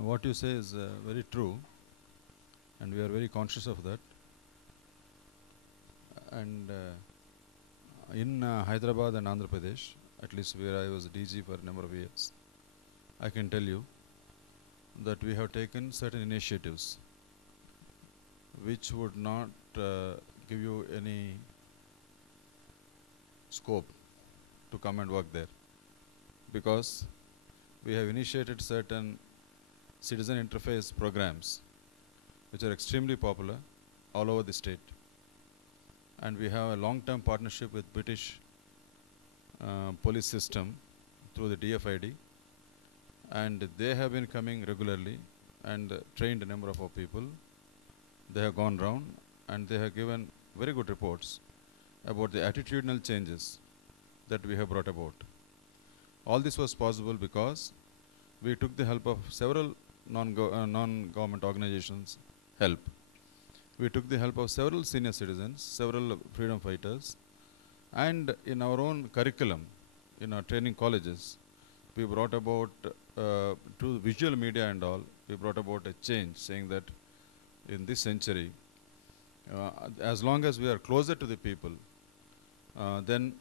What you say is very true, and we are very conscious of that. And in Hyderabad and Andhra Pradesh, at least where I was DG for a number of years, I can tell you that we have taken certain initiatives which would not give you any scope to come and work there, because we have initiated certain citizen interface programs which are extremely popular all over the state. And we have a long-term partnership with British police system through the DFID, and they have been coming regularly and trained a number of our people. They have gone round and they have given very good reports about the attitudinal changes that we have brought about. All this was possible because we took the help of several non-government organizations' help. We took the help of several senior citizens, several freedom fighters, and in our own curriculum, in our training colleges, we brought about, through visual media and all, we brought about a change saying that in this century, as long as we are closer to the people, then,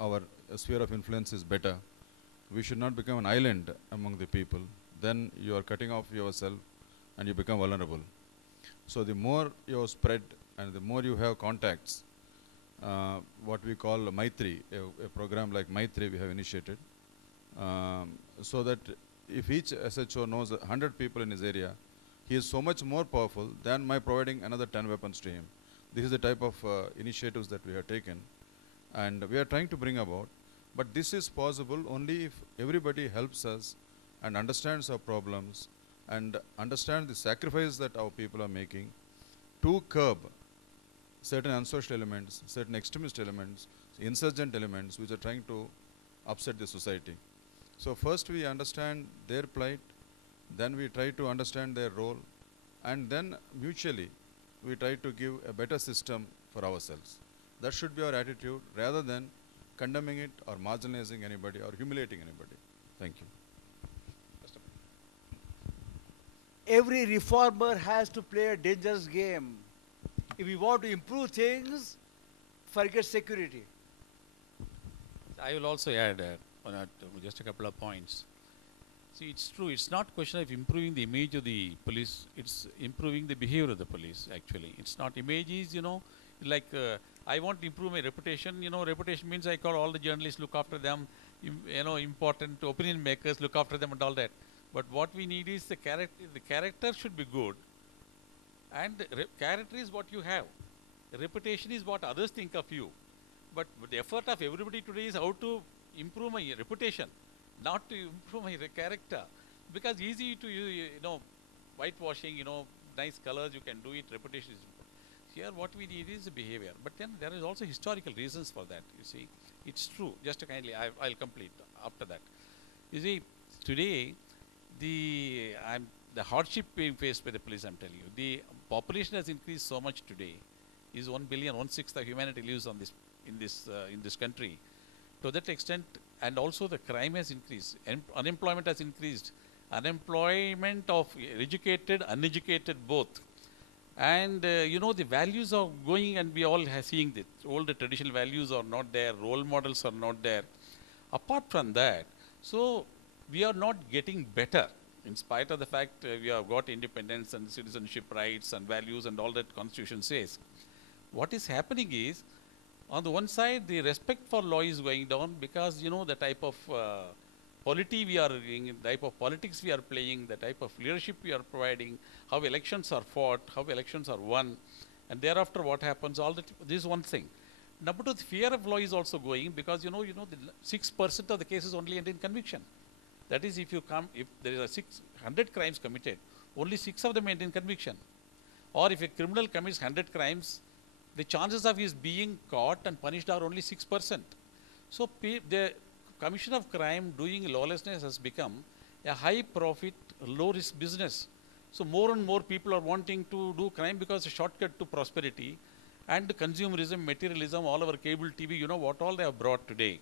our sphere of influence is better. We should not become an island among the people. Then you are cutting off yourself and you become vulnerable. So the more you spread and the more you have contacts, what we call Maitri, a program like Maitri we have initiated, so that if each SHO knows 100 people in his area, he is so much more powerful than my providing another 10 weapons to him. This is the type of initiatives that we have taken and we are trying to bring about. But this is possible only if everybody helps us and understands our problems and understand the sacrifice that our people are making to curb certain unsocial elements, certain extremist elements, insurgent elements which are trying to upset the society. So first we understand their plight, then we try to understand their role, and then mutually we try to give a better system for ourselves. That should be our attitude rather than condemning it or marginalizing anybody or humiliating anybody. Thank you. Every reformer has to play a dangerous game. If we want to improve things, forget security. I will also add just a couple of points. See, it's true. It's not question of improving the image of the police. It's improving the behavior of the police, actually. It's not image is, like I want to improve my reputation. Reputation means I call all the journalists, look after them, important opinion makers, look after them and all that. But what we need is the character. The character should be good. And character is what you have. Reputation is what others think of you. But the effort of everybody today is how to improve my reputation, not to improve my character. Because easy to, whitewashing, nice colors, you can do it, reputation is important. Here what we need is behavior. But then there is also historical reasons for that, you see. It's true. Just kindly, I'll complete after that. You see, today, the hardship being faced by the police, I'm telling you, the population has increased so much today. Is 1 billion, 1/6 of humanity lives on this in this country. To that extent, and also the crime has increased, unemployment has increased, unemployment of educated, uneducated both. And you know, the values are going, and we all are seeing that all the traditional values are not there, role models are not there. Apart from that, so we are not getting better in spite of the fact we have got independence and citizenship rights and values and all that constitution says. What is happening is, on the one side, the respect for law is going down because, you know, the type of polity we are doing, the type of politics we are playing, the type of leadership we are providing, how elections are fought, how elections are won, and thereafter what happens, all that, this is one thing. Number two, the fear of law is also going because, the 6% of the cases only end in conviction. That is, if there is a 600 crimes committed, only 6 of them end in conviction. Or if a criminal commits 100 crimes, the chances of his being caught and punished are only 6%. So the commission of crime, doing lawlessness has become a high profit, low risk business. So more and more people are wanting to do crime because it's a shortcut to prosperity and consumerism, materialism, all over cable TV, you know what all they have brought today.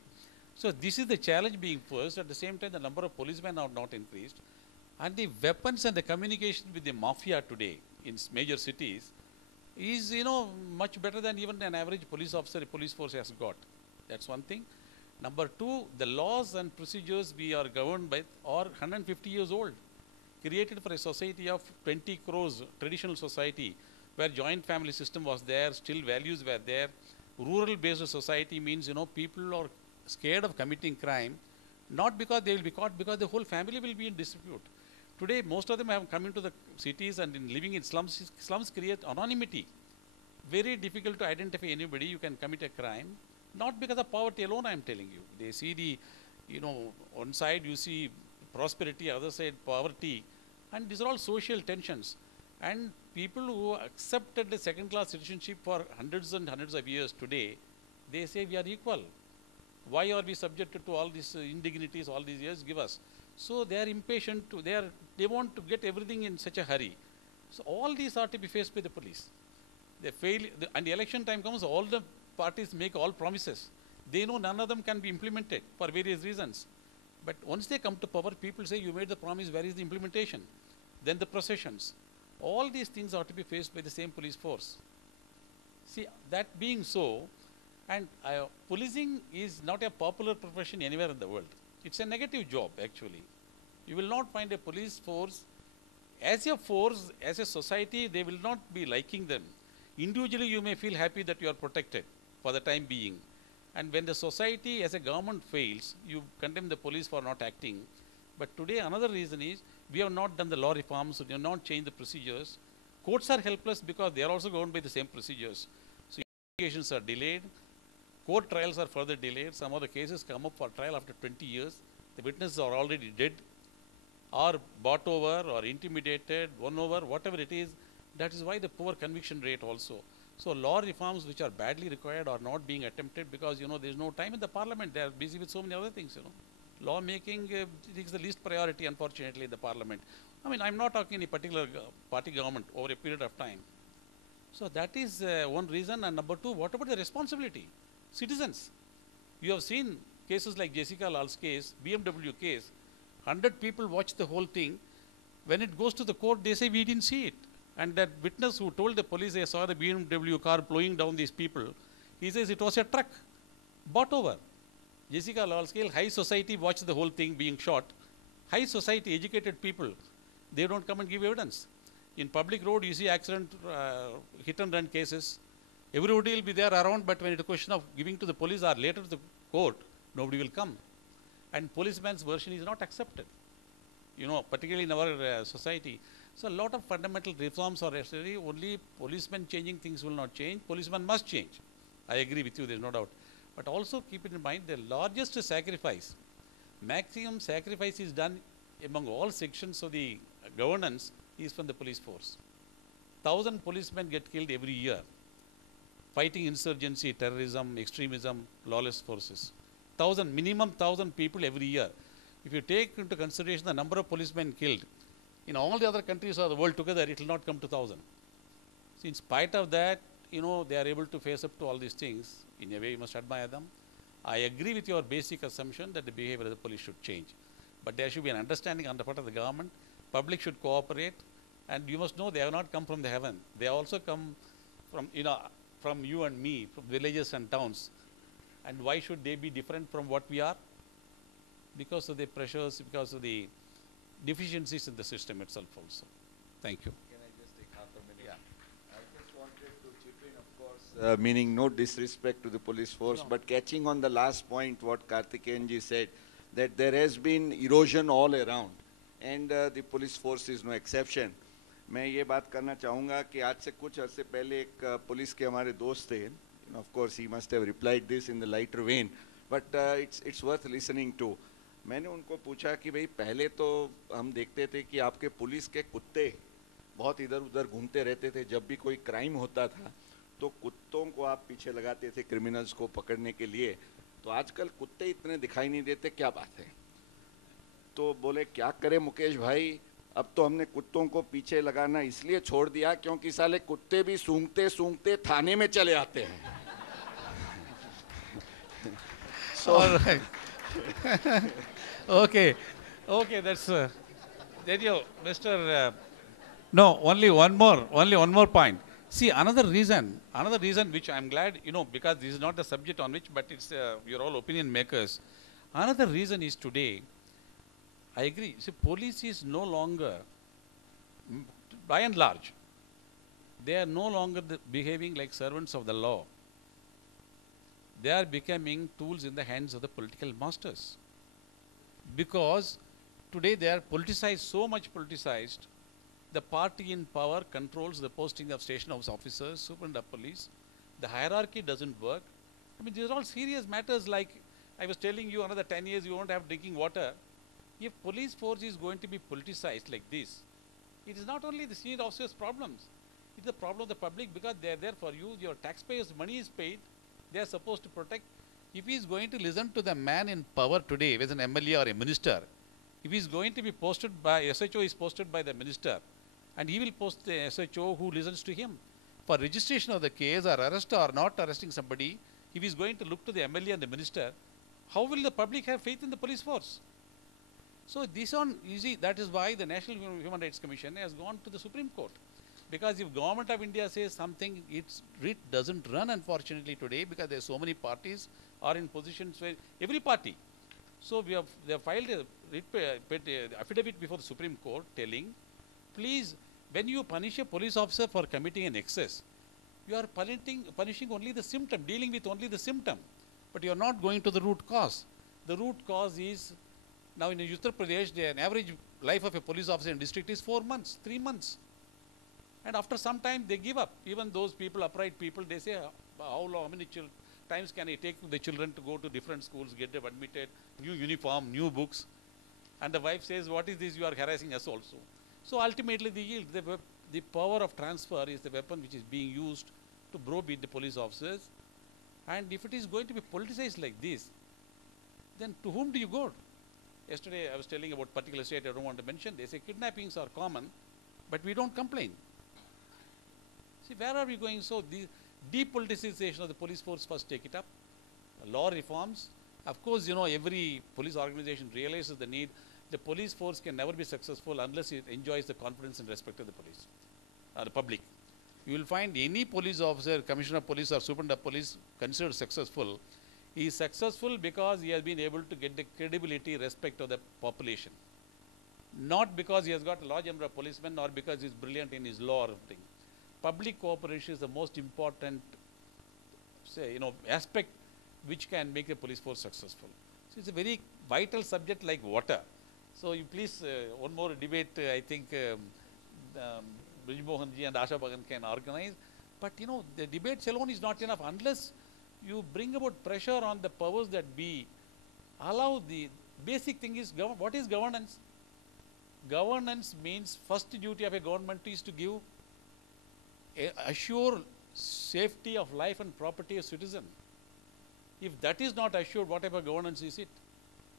So this is the challenge being first. At the same time, the number of policemen are not increased. And the weapons and the communication with the mafia today in major cities is, much better than even an average police officer, police force has got. That's one thing. Number two, the laws and procedures we are governed by are 150 years old, created for a society of 20 crores, traditional society, where joint family system was there, still values were there. Rural-based society means, people are scared of committing crime, not because they will be caught, because the whole family will be in dispute. Today, most of them have come into the cities and living in slums. Slums create anonymity. Very difficult to identify anybody. You can commit a crime, not because of poverty alone, I am telling you. They see one side you see prosperity, other side poverty, and these are all social tensions. And people who accepted the second-class citizenship for hundreds and hundreds of years today, they say we are equal. Why are we subjected to all these indignities all these years? Give us. So they are impatient. They want to get everything in such a hurry. So all these are to be faced by the police. They fail, and the election time comes, all the parties make all promises. They know none of them can be implemented for various reasons. But once they come to power, people say, you made the promise, where is the implementation? Then the processions. All these things are to be faced by the same police force. See, that being so, and policing is not a popular profession anywhere in the world. It's a negative job, actually. You will not find a police force. As a society, they will not be liking them. Individually, you may feel happy that you are protected for the time being. And when the society as a government fails, you condemn the police for not acting. But today, another reason is, we have not done the law reforms, we have not changed the procedures. Courts are helpless because they are also governed by the same procedures. So investigations are delayed. Court trials are further delayed. Some of the cases come up for trial after 20 years. The witnesses are already dead, or bought over, or intimidated, won over, whatever it is. That is why the poor conviction rate also. So law reforms which are badly required are not being attempted because, there is no time in the parliament. They are busy with so many other things, Law making is the least priority, unfortunately, in the parliament. I mean, I'm not talking any particular party government over a period of time. So that is one reason. And number two, what about the responsibility? Citizens. You have seen cases like Jessica Lal's case, BMW case. 100 people watch the whole thing. When it goes to the court, they say we didn't see it. And that witness who told the police they saw the BMW car plowing down these people, he says it was a truck bought over. Jessica Lal's case, high society watched the whole thing being shot. High society, educated people, they don't come and give evidence. In public road, you see accident, hit and run cases. Everybody will be there around, but when it's a question of giving to the police or later to the court, nobody will come. And policeman's version is not accepted, particularly in our society. So a lot of fundamental reforms are necessary. Only policemen changing things will not change. Policemen must change. I agree with you, there is no doubt. But also keep it in mind, the largest sacrifice, maximum sacrifice is done among all sections of the governance is from the police force. 1,000 policemen get killed every year fighting insurgency, terrorism, extremism, lawless forces. Minimum 1,000 people every year. If you take into consideration the number of policemen killed, in all the other countries of the world together, it will not come to 1,000. So in spite of that, they are able to face up to all these things. In a way, you must admire them. I agree with your basic assumption that the behavior of the police should change. But there should be an understanding on the part of the government. Public should cooperate. And you must know they have not come from the heaven. They also come from, from you and me, from villages and towns. And why should they be different from what we are? Because of the pressures, because of the deficiencies in the system itself also. Thank you. Can I just take half a minute? Yeah. I just wanted to chip in, of course, meaning no disrespect to the police force, but catching on the last point what Karthikeyanji said, that there has been erosion all around, and the police force is no exception. मैं ये बात करना चाहूँगा कि आज से कुछ अर्से पहले एक पुलिस के हमारे दोस्त थे, of course he must have replied this in the lighter vein, but it's worth listening to. मैंने उनको पूछा कि भाई पहले तो हम देखते थे कि आपके पुलिस के कुत्ते बहुत इधर उधर घूमते रहते थे, जब भी कोई क्राइम होता था तो कुत्तों को आप पीछे लगाते थे क्रिमिनल्स को पकड़ने के लिए, तो आजकल कुत्ते इतने दिखाई नहीं देते, क्या बात है? तो बोले क्या करें मुकेश भाई, अब तो हमने कुत्तों को पीछे लगाना इसलिए छोड़ दिया क्योंकि साले कुत्ते भी सूंघते सूंघते थाने में चले आते हैं. So, all right. Okay, that's then you, Mr. No, only one more point. See, another reason which I'm glad, because this is not the subject on which, but it's you're all opinion makers. Another reason is today, I agree. See, police is no longer, by and large, they are no longer behaving like servants of the law. They are becoming tools in the hands of the political masters. Because today they are politicized, so much politicized, the party in power controls the posting of station house officers, superintendent of police. The hierarchy doesn't work. I mean, these are all serious matters, like I was telling you, another 10 years you won't have drinking water. If police force is going to be politicized like this, it is not only the senior officers' problems, it's the problem of the public, because they are there for you, your taxpayers' money is paid, they are supposed to protect. If he is going to listen to the man in power today, whether an MLA or a minister, if he is going to be posted by, SHO is posted by the minister, and he will post the SHO who listens to him. For registration of the case or arrest or not arresting somebody, if he is going to look to the MLA and the minister, how will the public have faith in the police force? So this one, you see, that is why the National Human Rights Commission has gone to the Supreme Court. Because if Government of India says something, its writ doesn't run, unfortunately, today, because there are so many parties are in positions where every party. So they have filed a affidavit before the Supreme Court telling, please, when you punish a police officer for committing an excess, you are punishing only the symptom, dealing with only the symptom, but you are not going to the root cause. The root cause is, now in Uttar Pradesh, the average life of a police officer in district is 4 months, 3 months. And after some time, they give up. Even those people, upright people, they say, how long, how many times can I take the children to go to different schools, get them admitted, new uniform, new books? And the wife says, what is this, you are harassing us also. So ultimately, the power of transfer is the weapon which is being used to browbeat the police officers. And if it is going to be politicized like this, then to whom do you go? Yesterday, I was telling about particular state I don't want to mention. They say kidnappings are common, but we don't complain. See, where are we going? So the depoliticization of the police force, first take it up. Law reforms. Of course, every police organization realizes the need. The police force can never be successful unless it enjoys the confidence and respect of the police, the public. You will find any police officer, commissioner of police or superintendent of police considered successful. He is successful because he has been able to get the credibility, respect of the population. Not because he has got a large number of policemen or because he is brilliant in his law or thing. Public cooperation is the most important, aspect which can make the police force successful. So it's a very vital subject like water. So you please, one more debate, I think Brij Mohanji and Asha Bhagan can organize. But the debates alone is not enough unless you bring about pressure on the powers that be. Allow the basic thing is, what is governance? Governance means first duty of a government is to give, assure safety of life and property of citizen. If that is not assured, whatever governance is it?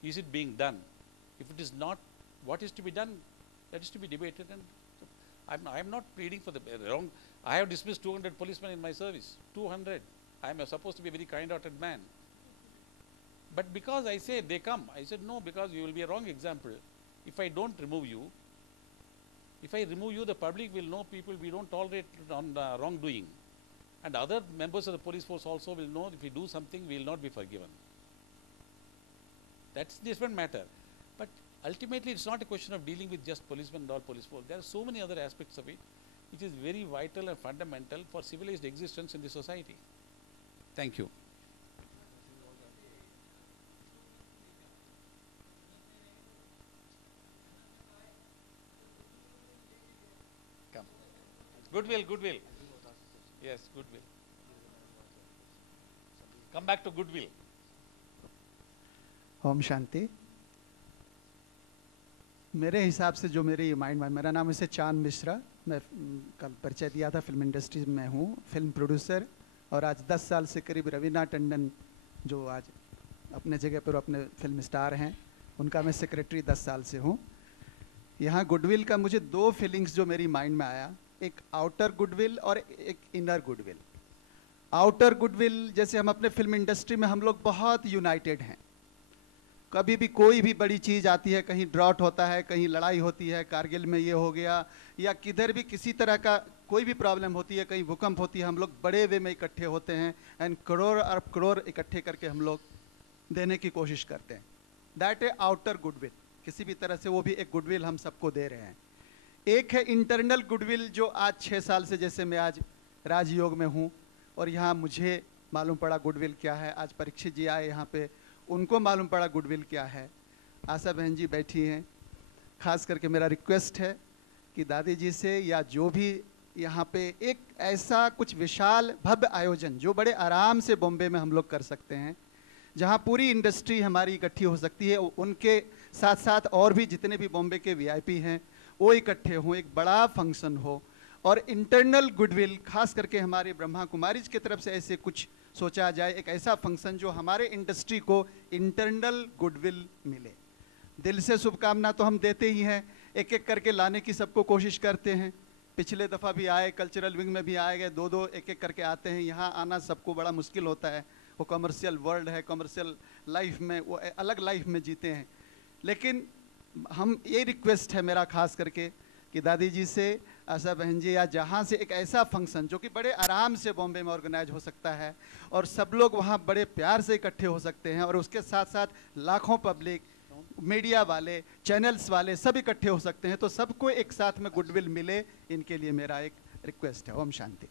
Is it being done? If it is not, what is to be done? That is to be debated. And I'm not pleading for the wrong. I have dismissed 200 policemen in my service. 200. I am supposed to be a very kind-hearted man. But because I say they come, I said no, because you will be a wrong example. If I don't remove you, the public will know people we don't tolerate on wrongdoing. And other members of the police force also will know if we do something, we will not be forgiven. That's a different matter. But ultimately, it's not a question of dealing with just policemen and all police force. There are so many other aspects of it, which is very vital and fundamental for civilized existence in the society. Thank you. Come. Goodwill, Goodwill. Yes, Goodwill. Come back to Goodwill. Om Shanti. मेरे हिसाब से जो मेरी mind में, मेरा नाम इसे चांद मिश्रा, मैं कल परिचय दिया था, फिल्म इंडस्ट्री में हूँ, फिल्म प्रोड्यूसर, और आज 10 साल से करीब रवीना टंडन जो आज अपने जगह पर अपने फिल्म स्टार हैं, उनका मैं सेक्रेटरी 10 साल से हूँ। यहाँ गुडविल का मुझे 2 फीलिंग्स जो मेरी माइंड में आया, एक आउटर गुडविल और एक इनर गुडविल। आउटर गुडविल, जैसे हम अपने फिल्म इंडस्ट्री में हम लोग बहुत यूनाइटेड हैं। कभी भी कोई भी बड़ी चीज़ आती है, कहीं ड्रॉट होता है, कहीं लड़ाई होती है, कारगिल में ये हो गया, या किधर भी किसी तरह का कोई भी प्रॉब्लम होती है, कहीं भूकंप होती है, हम लोग बड़े वे में इकट्ठे होते हैं एंड करोड़ अरब करोड़ इकट्ठे करके हम लोग देने की कोशिश करते हैं। दैट ए आउटर गुडविल, किसी भी तरह से वो भी एक गुडविल हम सबको दे रहे हैं। एक है इंटरनल गुडविल, जो आज 6 साल से, जैसे मैं आज राजयोग में हूँ और यहाँ मुझे मालूम पड़ा गुडविल क्या है। आज परीक्षित जी आए यहाँ पे, उनको मालूम पड़ा गुडविल क्या है। आशा बहन जी बैठी हैं। खास करके मेरा रिक्वेस्ट है कि दादी जी से, या जो भी यहाँ पे एक ऐसा कुछ विशाल भव्य आयोजन जो बड़े आराम से बॉम्बे में हम लोग कर सकते हैं, जहाँ पूरी इंडस्ट्री हमारी इकट्ठी हो सकती है, उनके साथ साथ और भी जितने भी बॉम्बे के वीआईपी हैं वो इकट्ठे हों, एक बड़ा फंक्शन हो। और इंटरनल गुडविल, खास करके हमारे ब्रह्मा कुमारीज की तरफ से ऐसे कुछ सोचा जाए, एक ऐसा फंक्शन जो हमारे इंडस्ट्री को इंटरनल गुडविल मिले। दिल से शुभकामना तो हम देते ही हैं, एक एक करके लाने की सबको कोशिश करते हैं। पिछले दफ़ा भी आए, कल्चरल विंग में भी आए गए, 2-2 एक करके आते हैं। यहाँ आना सबको बड़ा मुश्किल होता है, वो कमर्शियल वर्ल्ड है, कमर्शियल लाइफ में वो अलग लाइफ में जीते हैं। लेकिन हम ये रिक्वेस्ट है मेरा खास करके कि दादी जी से, आशा बहन जी, या जहाँ से एक ऐसा फंक्शन जो कि बड़े आराम से बॉम्बे में ऑर्गेनाइज हो सकता है और सब लोग वहाँ बड़े प्यार से इकट्ठे हो सकते हैं, और उसके साथ साथ लाखों पब्लिक, मीडिया वाले, चैनल्स वाले सब इकट्ठे हो सकते हैं, तो सबको एक साथ में गुडविल मिले, इनके लिए मेरा एक रिक्वेस्ट है। ओम शांति।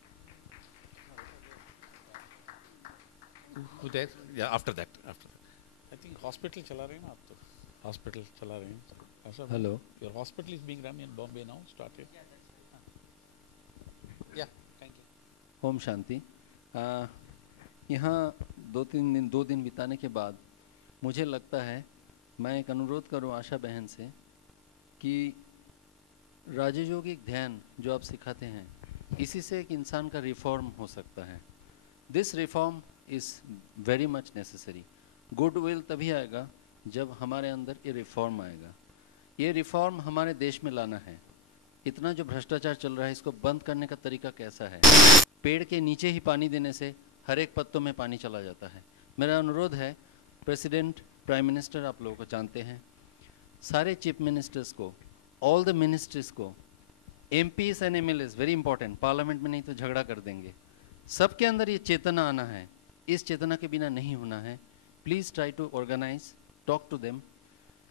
After that I think hospital चला रहे हैं ना आप, तो हॉस्पिटल चला रहे हैं। Hello. Your hospital is being run in Bombay now, started. Yeah, thank you. Om Shanti. यहाँ 2 दिन बिताने के बाद मुझे लगता है, मैं एक अनुरोध करूँ आशा बहन से कि राजयोगिक ध्यान जो आप सिखाते हैं, इसी से एक इंसान का रिफॉर्म हो सकता है। This reform is very much necessary. Goodwill तभी आएगा जब हमारे अंदर ये रिफॉर्म आएगा। ये रिफॉर्म हमारे देश में लाना है। इतना जो भ्रष्टाचार चल रहा है, इसको बंद करने का तरीका कैसा है? पेड़ के नीचे ही पानी देने से हर एक पत्तों में पानी चला जाता है। मेरा अनुरोध है, प्रेसिडेंट, प्राइम मिनिस्टर आप लोगों को जानते हैं, सारे चीफ मिनिस्टर्स को, ऑल द मिनिस्ट्रीज को, MPs and MLAs, very important, parliament में नहीं तो झगड़ा कर देंगे। सबके अंदर ये चेतना आना है, इस चेतना के बिना नहीं होना है। Please try to organise, talk to them,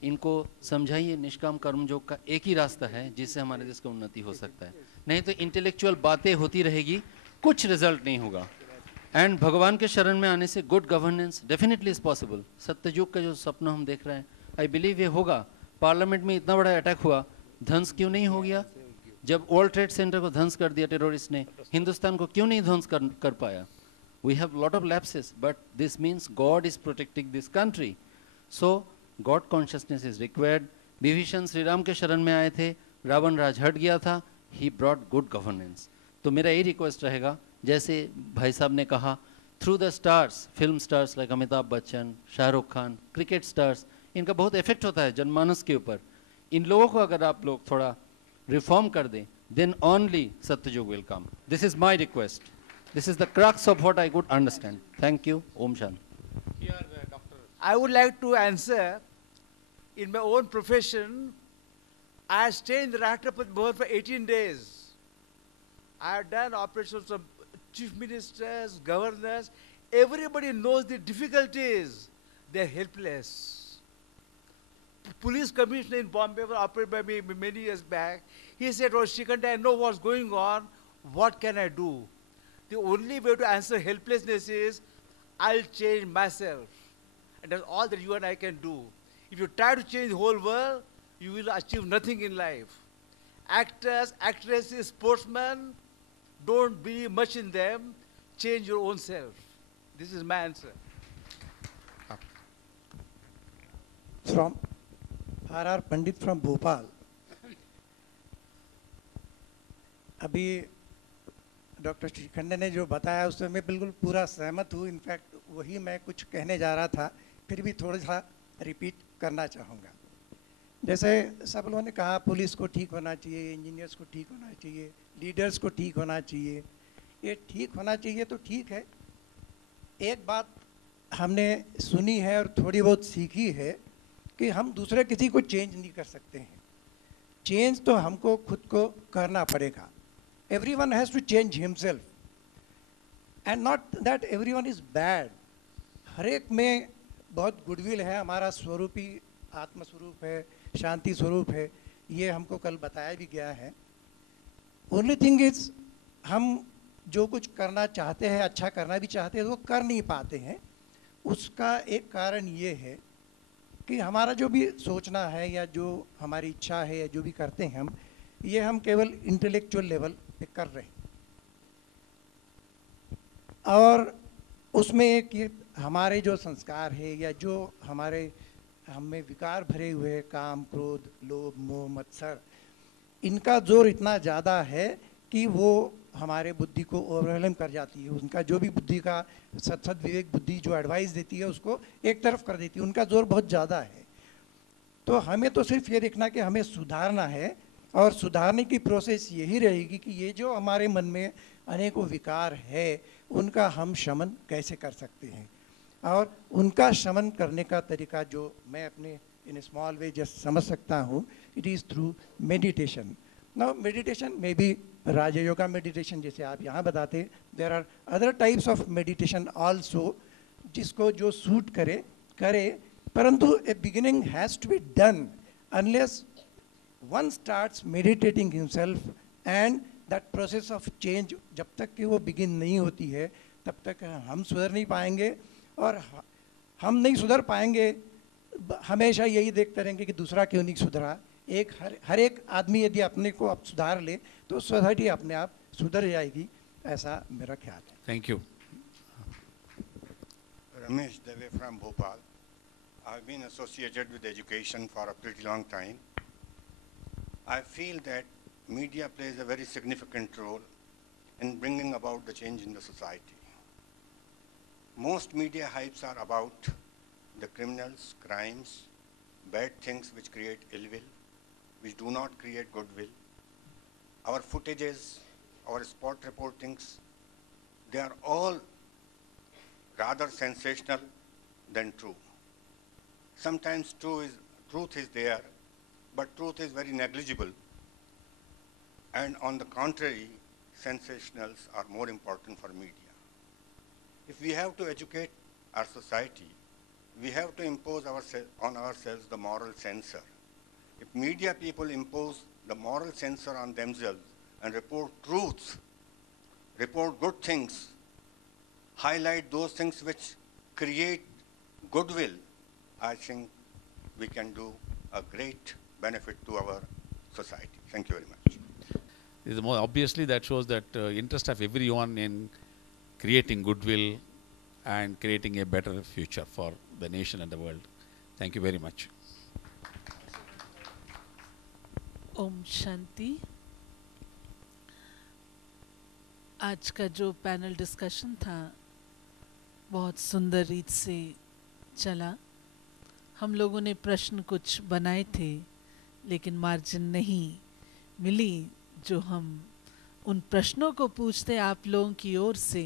इनको समझाइए निष्काम कर्मयोग का एक ही रास्ता है जिससे हमारे देश का उन्नति हो सकता है। नहीं तो इंटेलेक्चुअल बातें होती रहेगी, कुछ रिजल्ट नहीं होगा। एंड भगवान के शरण में आने से good governance definitely is possible. सत्ययुग का जो सपना हम देख रहे हैं, आई बिलीव ये होगा। पार्लियामेंट में इतना बड़ा अटैक हुआ, ध्वंस क्यों नहीं हो गया? जब वर्ल्ड ट्रेड सेंटर को ध्वंस कर दिया टेररिस्ट ने, हिंदुस्तान को क्यों नहीं ध्वंस कर पाया? We have lot of lapses, but this means God is protecting this country. So God consciousness is required. Vibhishan Shri Ram के शरण में आए थे, रावण राज हट गया था, ही ब्रॉट गुड गवर्नेंस। तो मेरा यही रिक्वेस्ट रहेगा जैसे भाई साहब ने कहा, through the stars, film stars like Amitabh Bachchan, Shahrukh Khan, cricket stars, इनका बहुत इफेक्ट होता है जनमानस के ऊपर. इन लोगों को अगर आप लोग थोड़ा रिफॉर्म कर दें, then only Satyajug will come. This is my request. This is the crux of what I could understand. Thank you. Om Shanti. I would like to answer. In my own profession, I stayed in the Rashtrapati Bhavan for 18 days. I have done operations of chief ministers, governors. Everybody knows the difficulties. They are helpless. Police commissioner in Bombay was operated by me many years back. He said, "Oh, Shikanta, I know what's going on. What can I do?" The only way to answer helplessness is, I'll change myself. And that's all that you and I can do. If you try to change the whole world, you will achieve nothing in life. Actors, actresses, sportsmen, don't believe much in them. Change your own self. This is my answer. From R.R. Pandit from Bhopal. अभी doctor Shrikhande ने जो बताया उससे मैं बिल्कुल पूरा सहमत हूँ. इनफैक्ट वही मैं कुछ कहने जा रहा था, फिर भी थोड़ा सा रिपीट करना चाहूँगा. जैसे सब लोगों ने कहा पुलिस को ठीक होना चाहिए, इंजीनियर्स को ठीक होना चाहिए, लीडर्स को ठीक होना चाहिए. ये ठीक होना चाहिए तो ठीक है. एक बात हमने सुनी है और थोड़ी बहुत सीखी है कि हम दूसरे किसी को चेंज नहीं कर सकते हैं. चेंज तो हमको खुद को करना पड़ेगा. Everyone has to change himself. And not that everyone is bad. हर एक में बहुत गुडविल है. हमारा स्वरूप ही आत्म स्वरूप है, शांति स्वरूप है. ये हमको कल बताया भी गया है. ओनली थिंग इज हम जो कुछ करना चाहते हैं, अच्छा करना भी चाहते हैं, वो कर नहीं पाते हैं. उसका एक कारण ये है कि हमारा जो भी सोचना है या जो हमारी इच्छा है या जो भी करते हैं हम केवल इंटेलेक्चुअल लेवल पे कर रहे हैं. और उसमें एक ये हमारे जो संस्कार है या जो हमारे हमें विकार भरे हुए काम, क्रोध, लोभ, मोह, मत्सर, इनका जोर इतना ज़्यादा है कि वो हमारे बुद्धि को ओवरवेलम कर जाती है. उनका जो भी बुद्धि का सत विवेक बुद्धि जो एडवाइस देती है उसको एक तरफ कर देती है. उनका जोर बहुत ज़्यादा है. तो हमें तो सिर्फ ये देखना कि हमें सुधारना है और सुधारने की प्रोसेस यही रहेगी कि ये जो हमारे मन में अनेकों विकार है उनका हम शमन कैसे कर सकते हैं. और उनका शमन करने का तरीका जो मैं अपने इन स्मॉल वे जस्ट समझ सकता हूँ, it is through meditation. Now meditation may be Rajyoga meditation जैसे आप यहाँ बताते. There are other types of meditation also जिसको जो सूट करे. परंतु a beginning has to be done unless one starts meditating himself, and that process of change जब तक कि वो begin नहीं होती है तब तक हम सुधर नहीं पाएंगे. और हम नहीं सुधर पाएंगे, हमेशा यही देखते रहेंगे कि दूसरा क्यों नहीं सुधरा. हर एक आदमी यदि अपने को अब सुधार ले तो सोसाइटी अपने आप सुधर जाएगी, ऐसा मेरा ख्याल है. Thank you. Ramesh Dave from Bhopal. I've been associated with education for a pretty long time. I feel that media plays a very significant role in bringing about the change in the society. Most media hypes are about the criminals, crimes, bad things which create ill will, which do not create goodwill. Our footages, our spot reportings, they are all rather sensational than true. Sometimes truth is there, but truth is very negligible. And on the contrary, sensationals are more important for media. If we have to educate our society, we have to impose on ourselves the moral censor. If media people impose the moral censor on themselves and report truths, report good things, highlight those things which create goodwill, I think we can do a great benefit to our society. Thank you very much. Obviously, that shows that interest of everyone in creating goodwill and creating a better future for the nation and the world. Thank you very much. Om Shanti. आज का जो panel discussion था बहुत सुंदर रीत से चला। हम लोगों ने प्रश्न कुछ बनाए थे लेकिन मार्जिन नहीं मिली जो हम उन प्रश्नों को पूछते आप लोगों की ओर से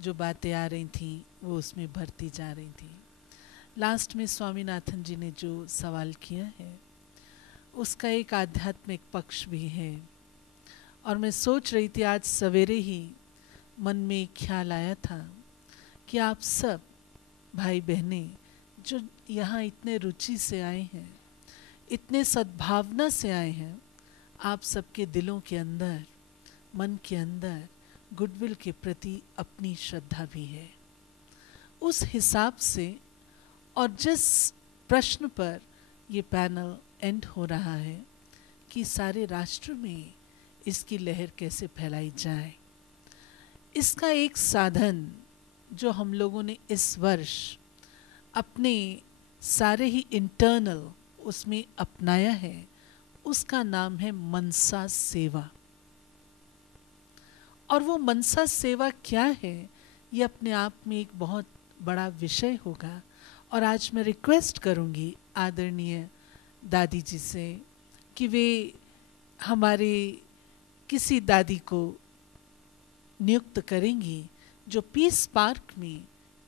जो बातें आ रही थी वो उसमें भरती जा रही थी। लास्ट में स्वामीनाथन जी ने जो सवाल किया है उसका एक आध्यात्मिक पक्ष भी है और मैं सोच रही थी आज सवेरे ही मन में एक ख्याल आया था कि आप सब भाई बहनें जो यहाँ इतने रुचि से आए हैं, इतने सद्भावना से आए हैं, आप सबके दिलों के अंदर, मन के अंदर गुडविल के प्रति अपनी श्रद्धा भी है। उस हिसाब से और जिस प्रश्न पर ये पैनल एंड हो रहा है कि सारे राष्ट्र में इसकी लहर कैसे फैलाई जाए, इसका एक साधन जो हम लोगों ने इस वर्ष अपने सारे ही इंटरनल उसमें अपनाया है उसका नाम है मनसा सेवा। और वो मनसा सेवा क्या है ये अपने आप में एक बहुत बड़ा विषय होगा। और आज मैं रिक्वेस्ट करूंगी आदरणीय दादी जी से कि वे हमारे किसी दादी को नियुक्त करेंगी जो पीस पार्क में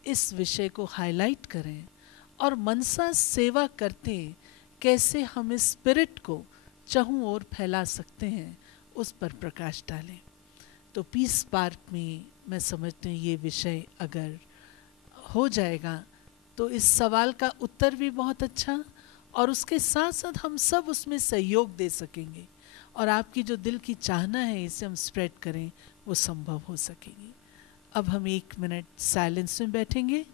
इस विषय को हाईलाइट करें और मनसा सेवा करते कैसे हम इस स्पिरिट को चहुं ओर फैला सकते हैं उस पर प्रकाश डालें। तो पीस पार्क में मैं समझती हूँ ये विषय अगर हो जाएगा तो इस सवाल का उत्तर भी बहुत अच्छा और उसके साथ साथ हम सब उसमें सहयोग दे सकेंगे और आपकी जो दिल की चाहना है इसे हम स्प्रेड करें वो संभव हो सकेगी। अब हम 1 मिनट साइलेंस में बैठेंगे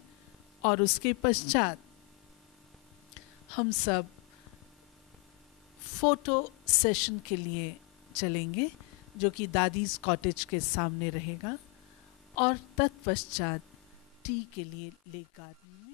और उसके पश्चात हम सब फोटो सेशन के लिए चलेंगे जो कि दादीज कॉटेज के सामने रहेगा और तत्पश्चात टी के लिए लेक गार्डन में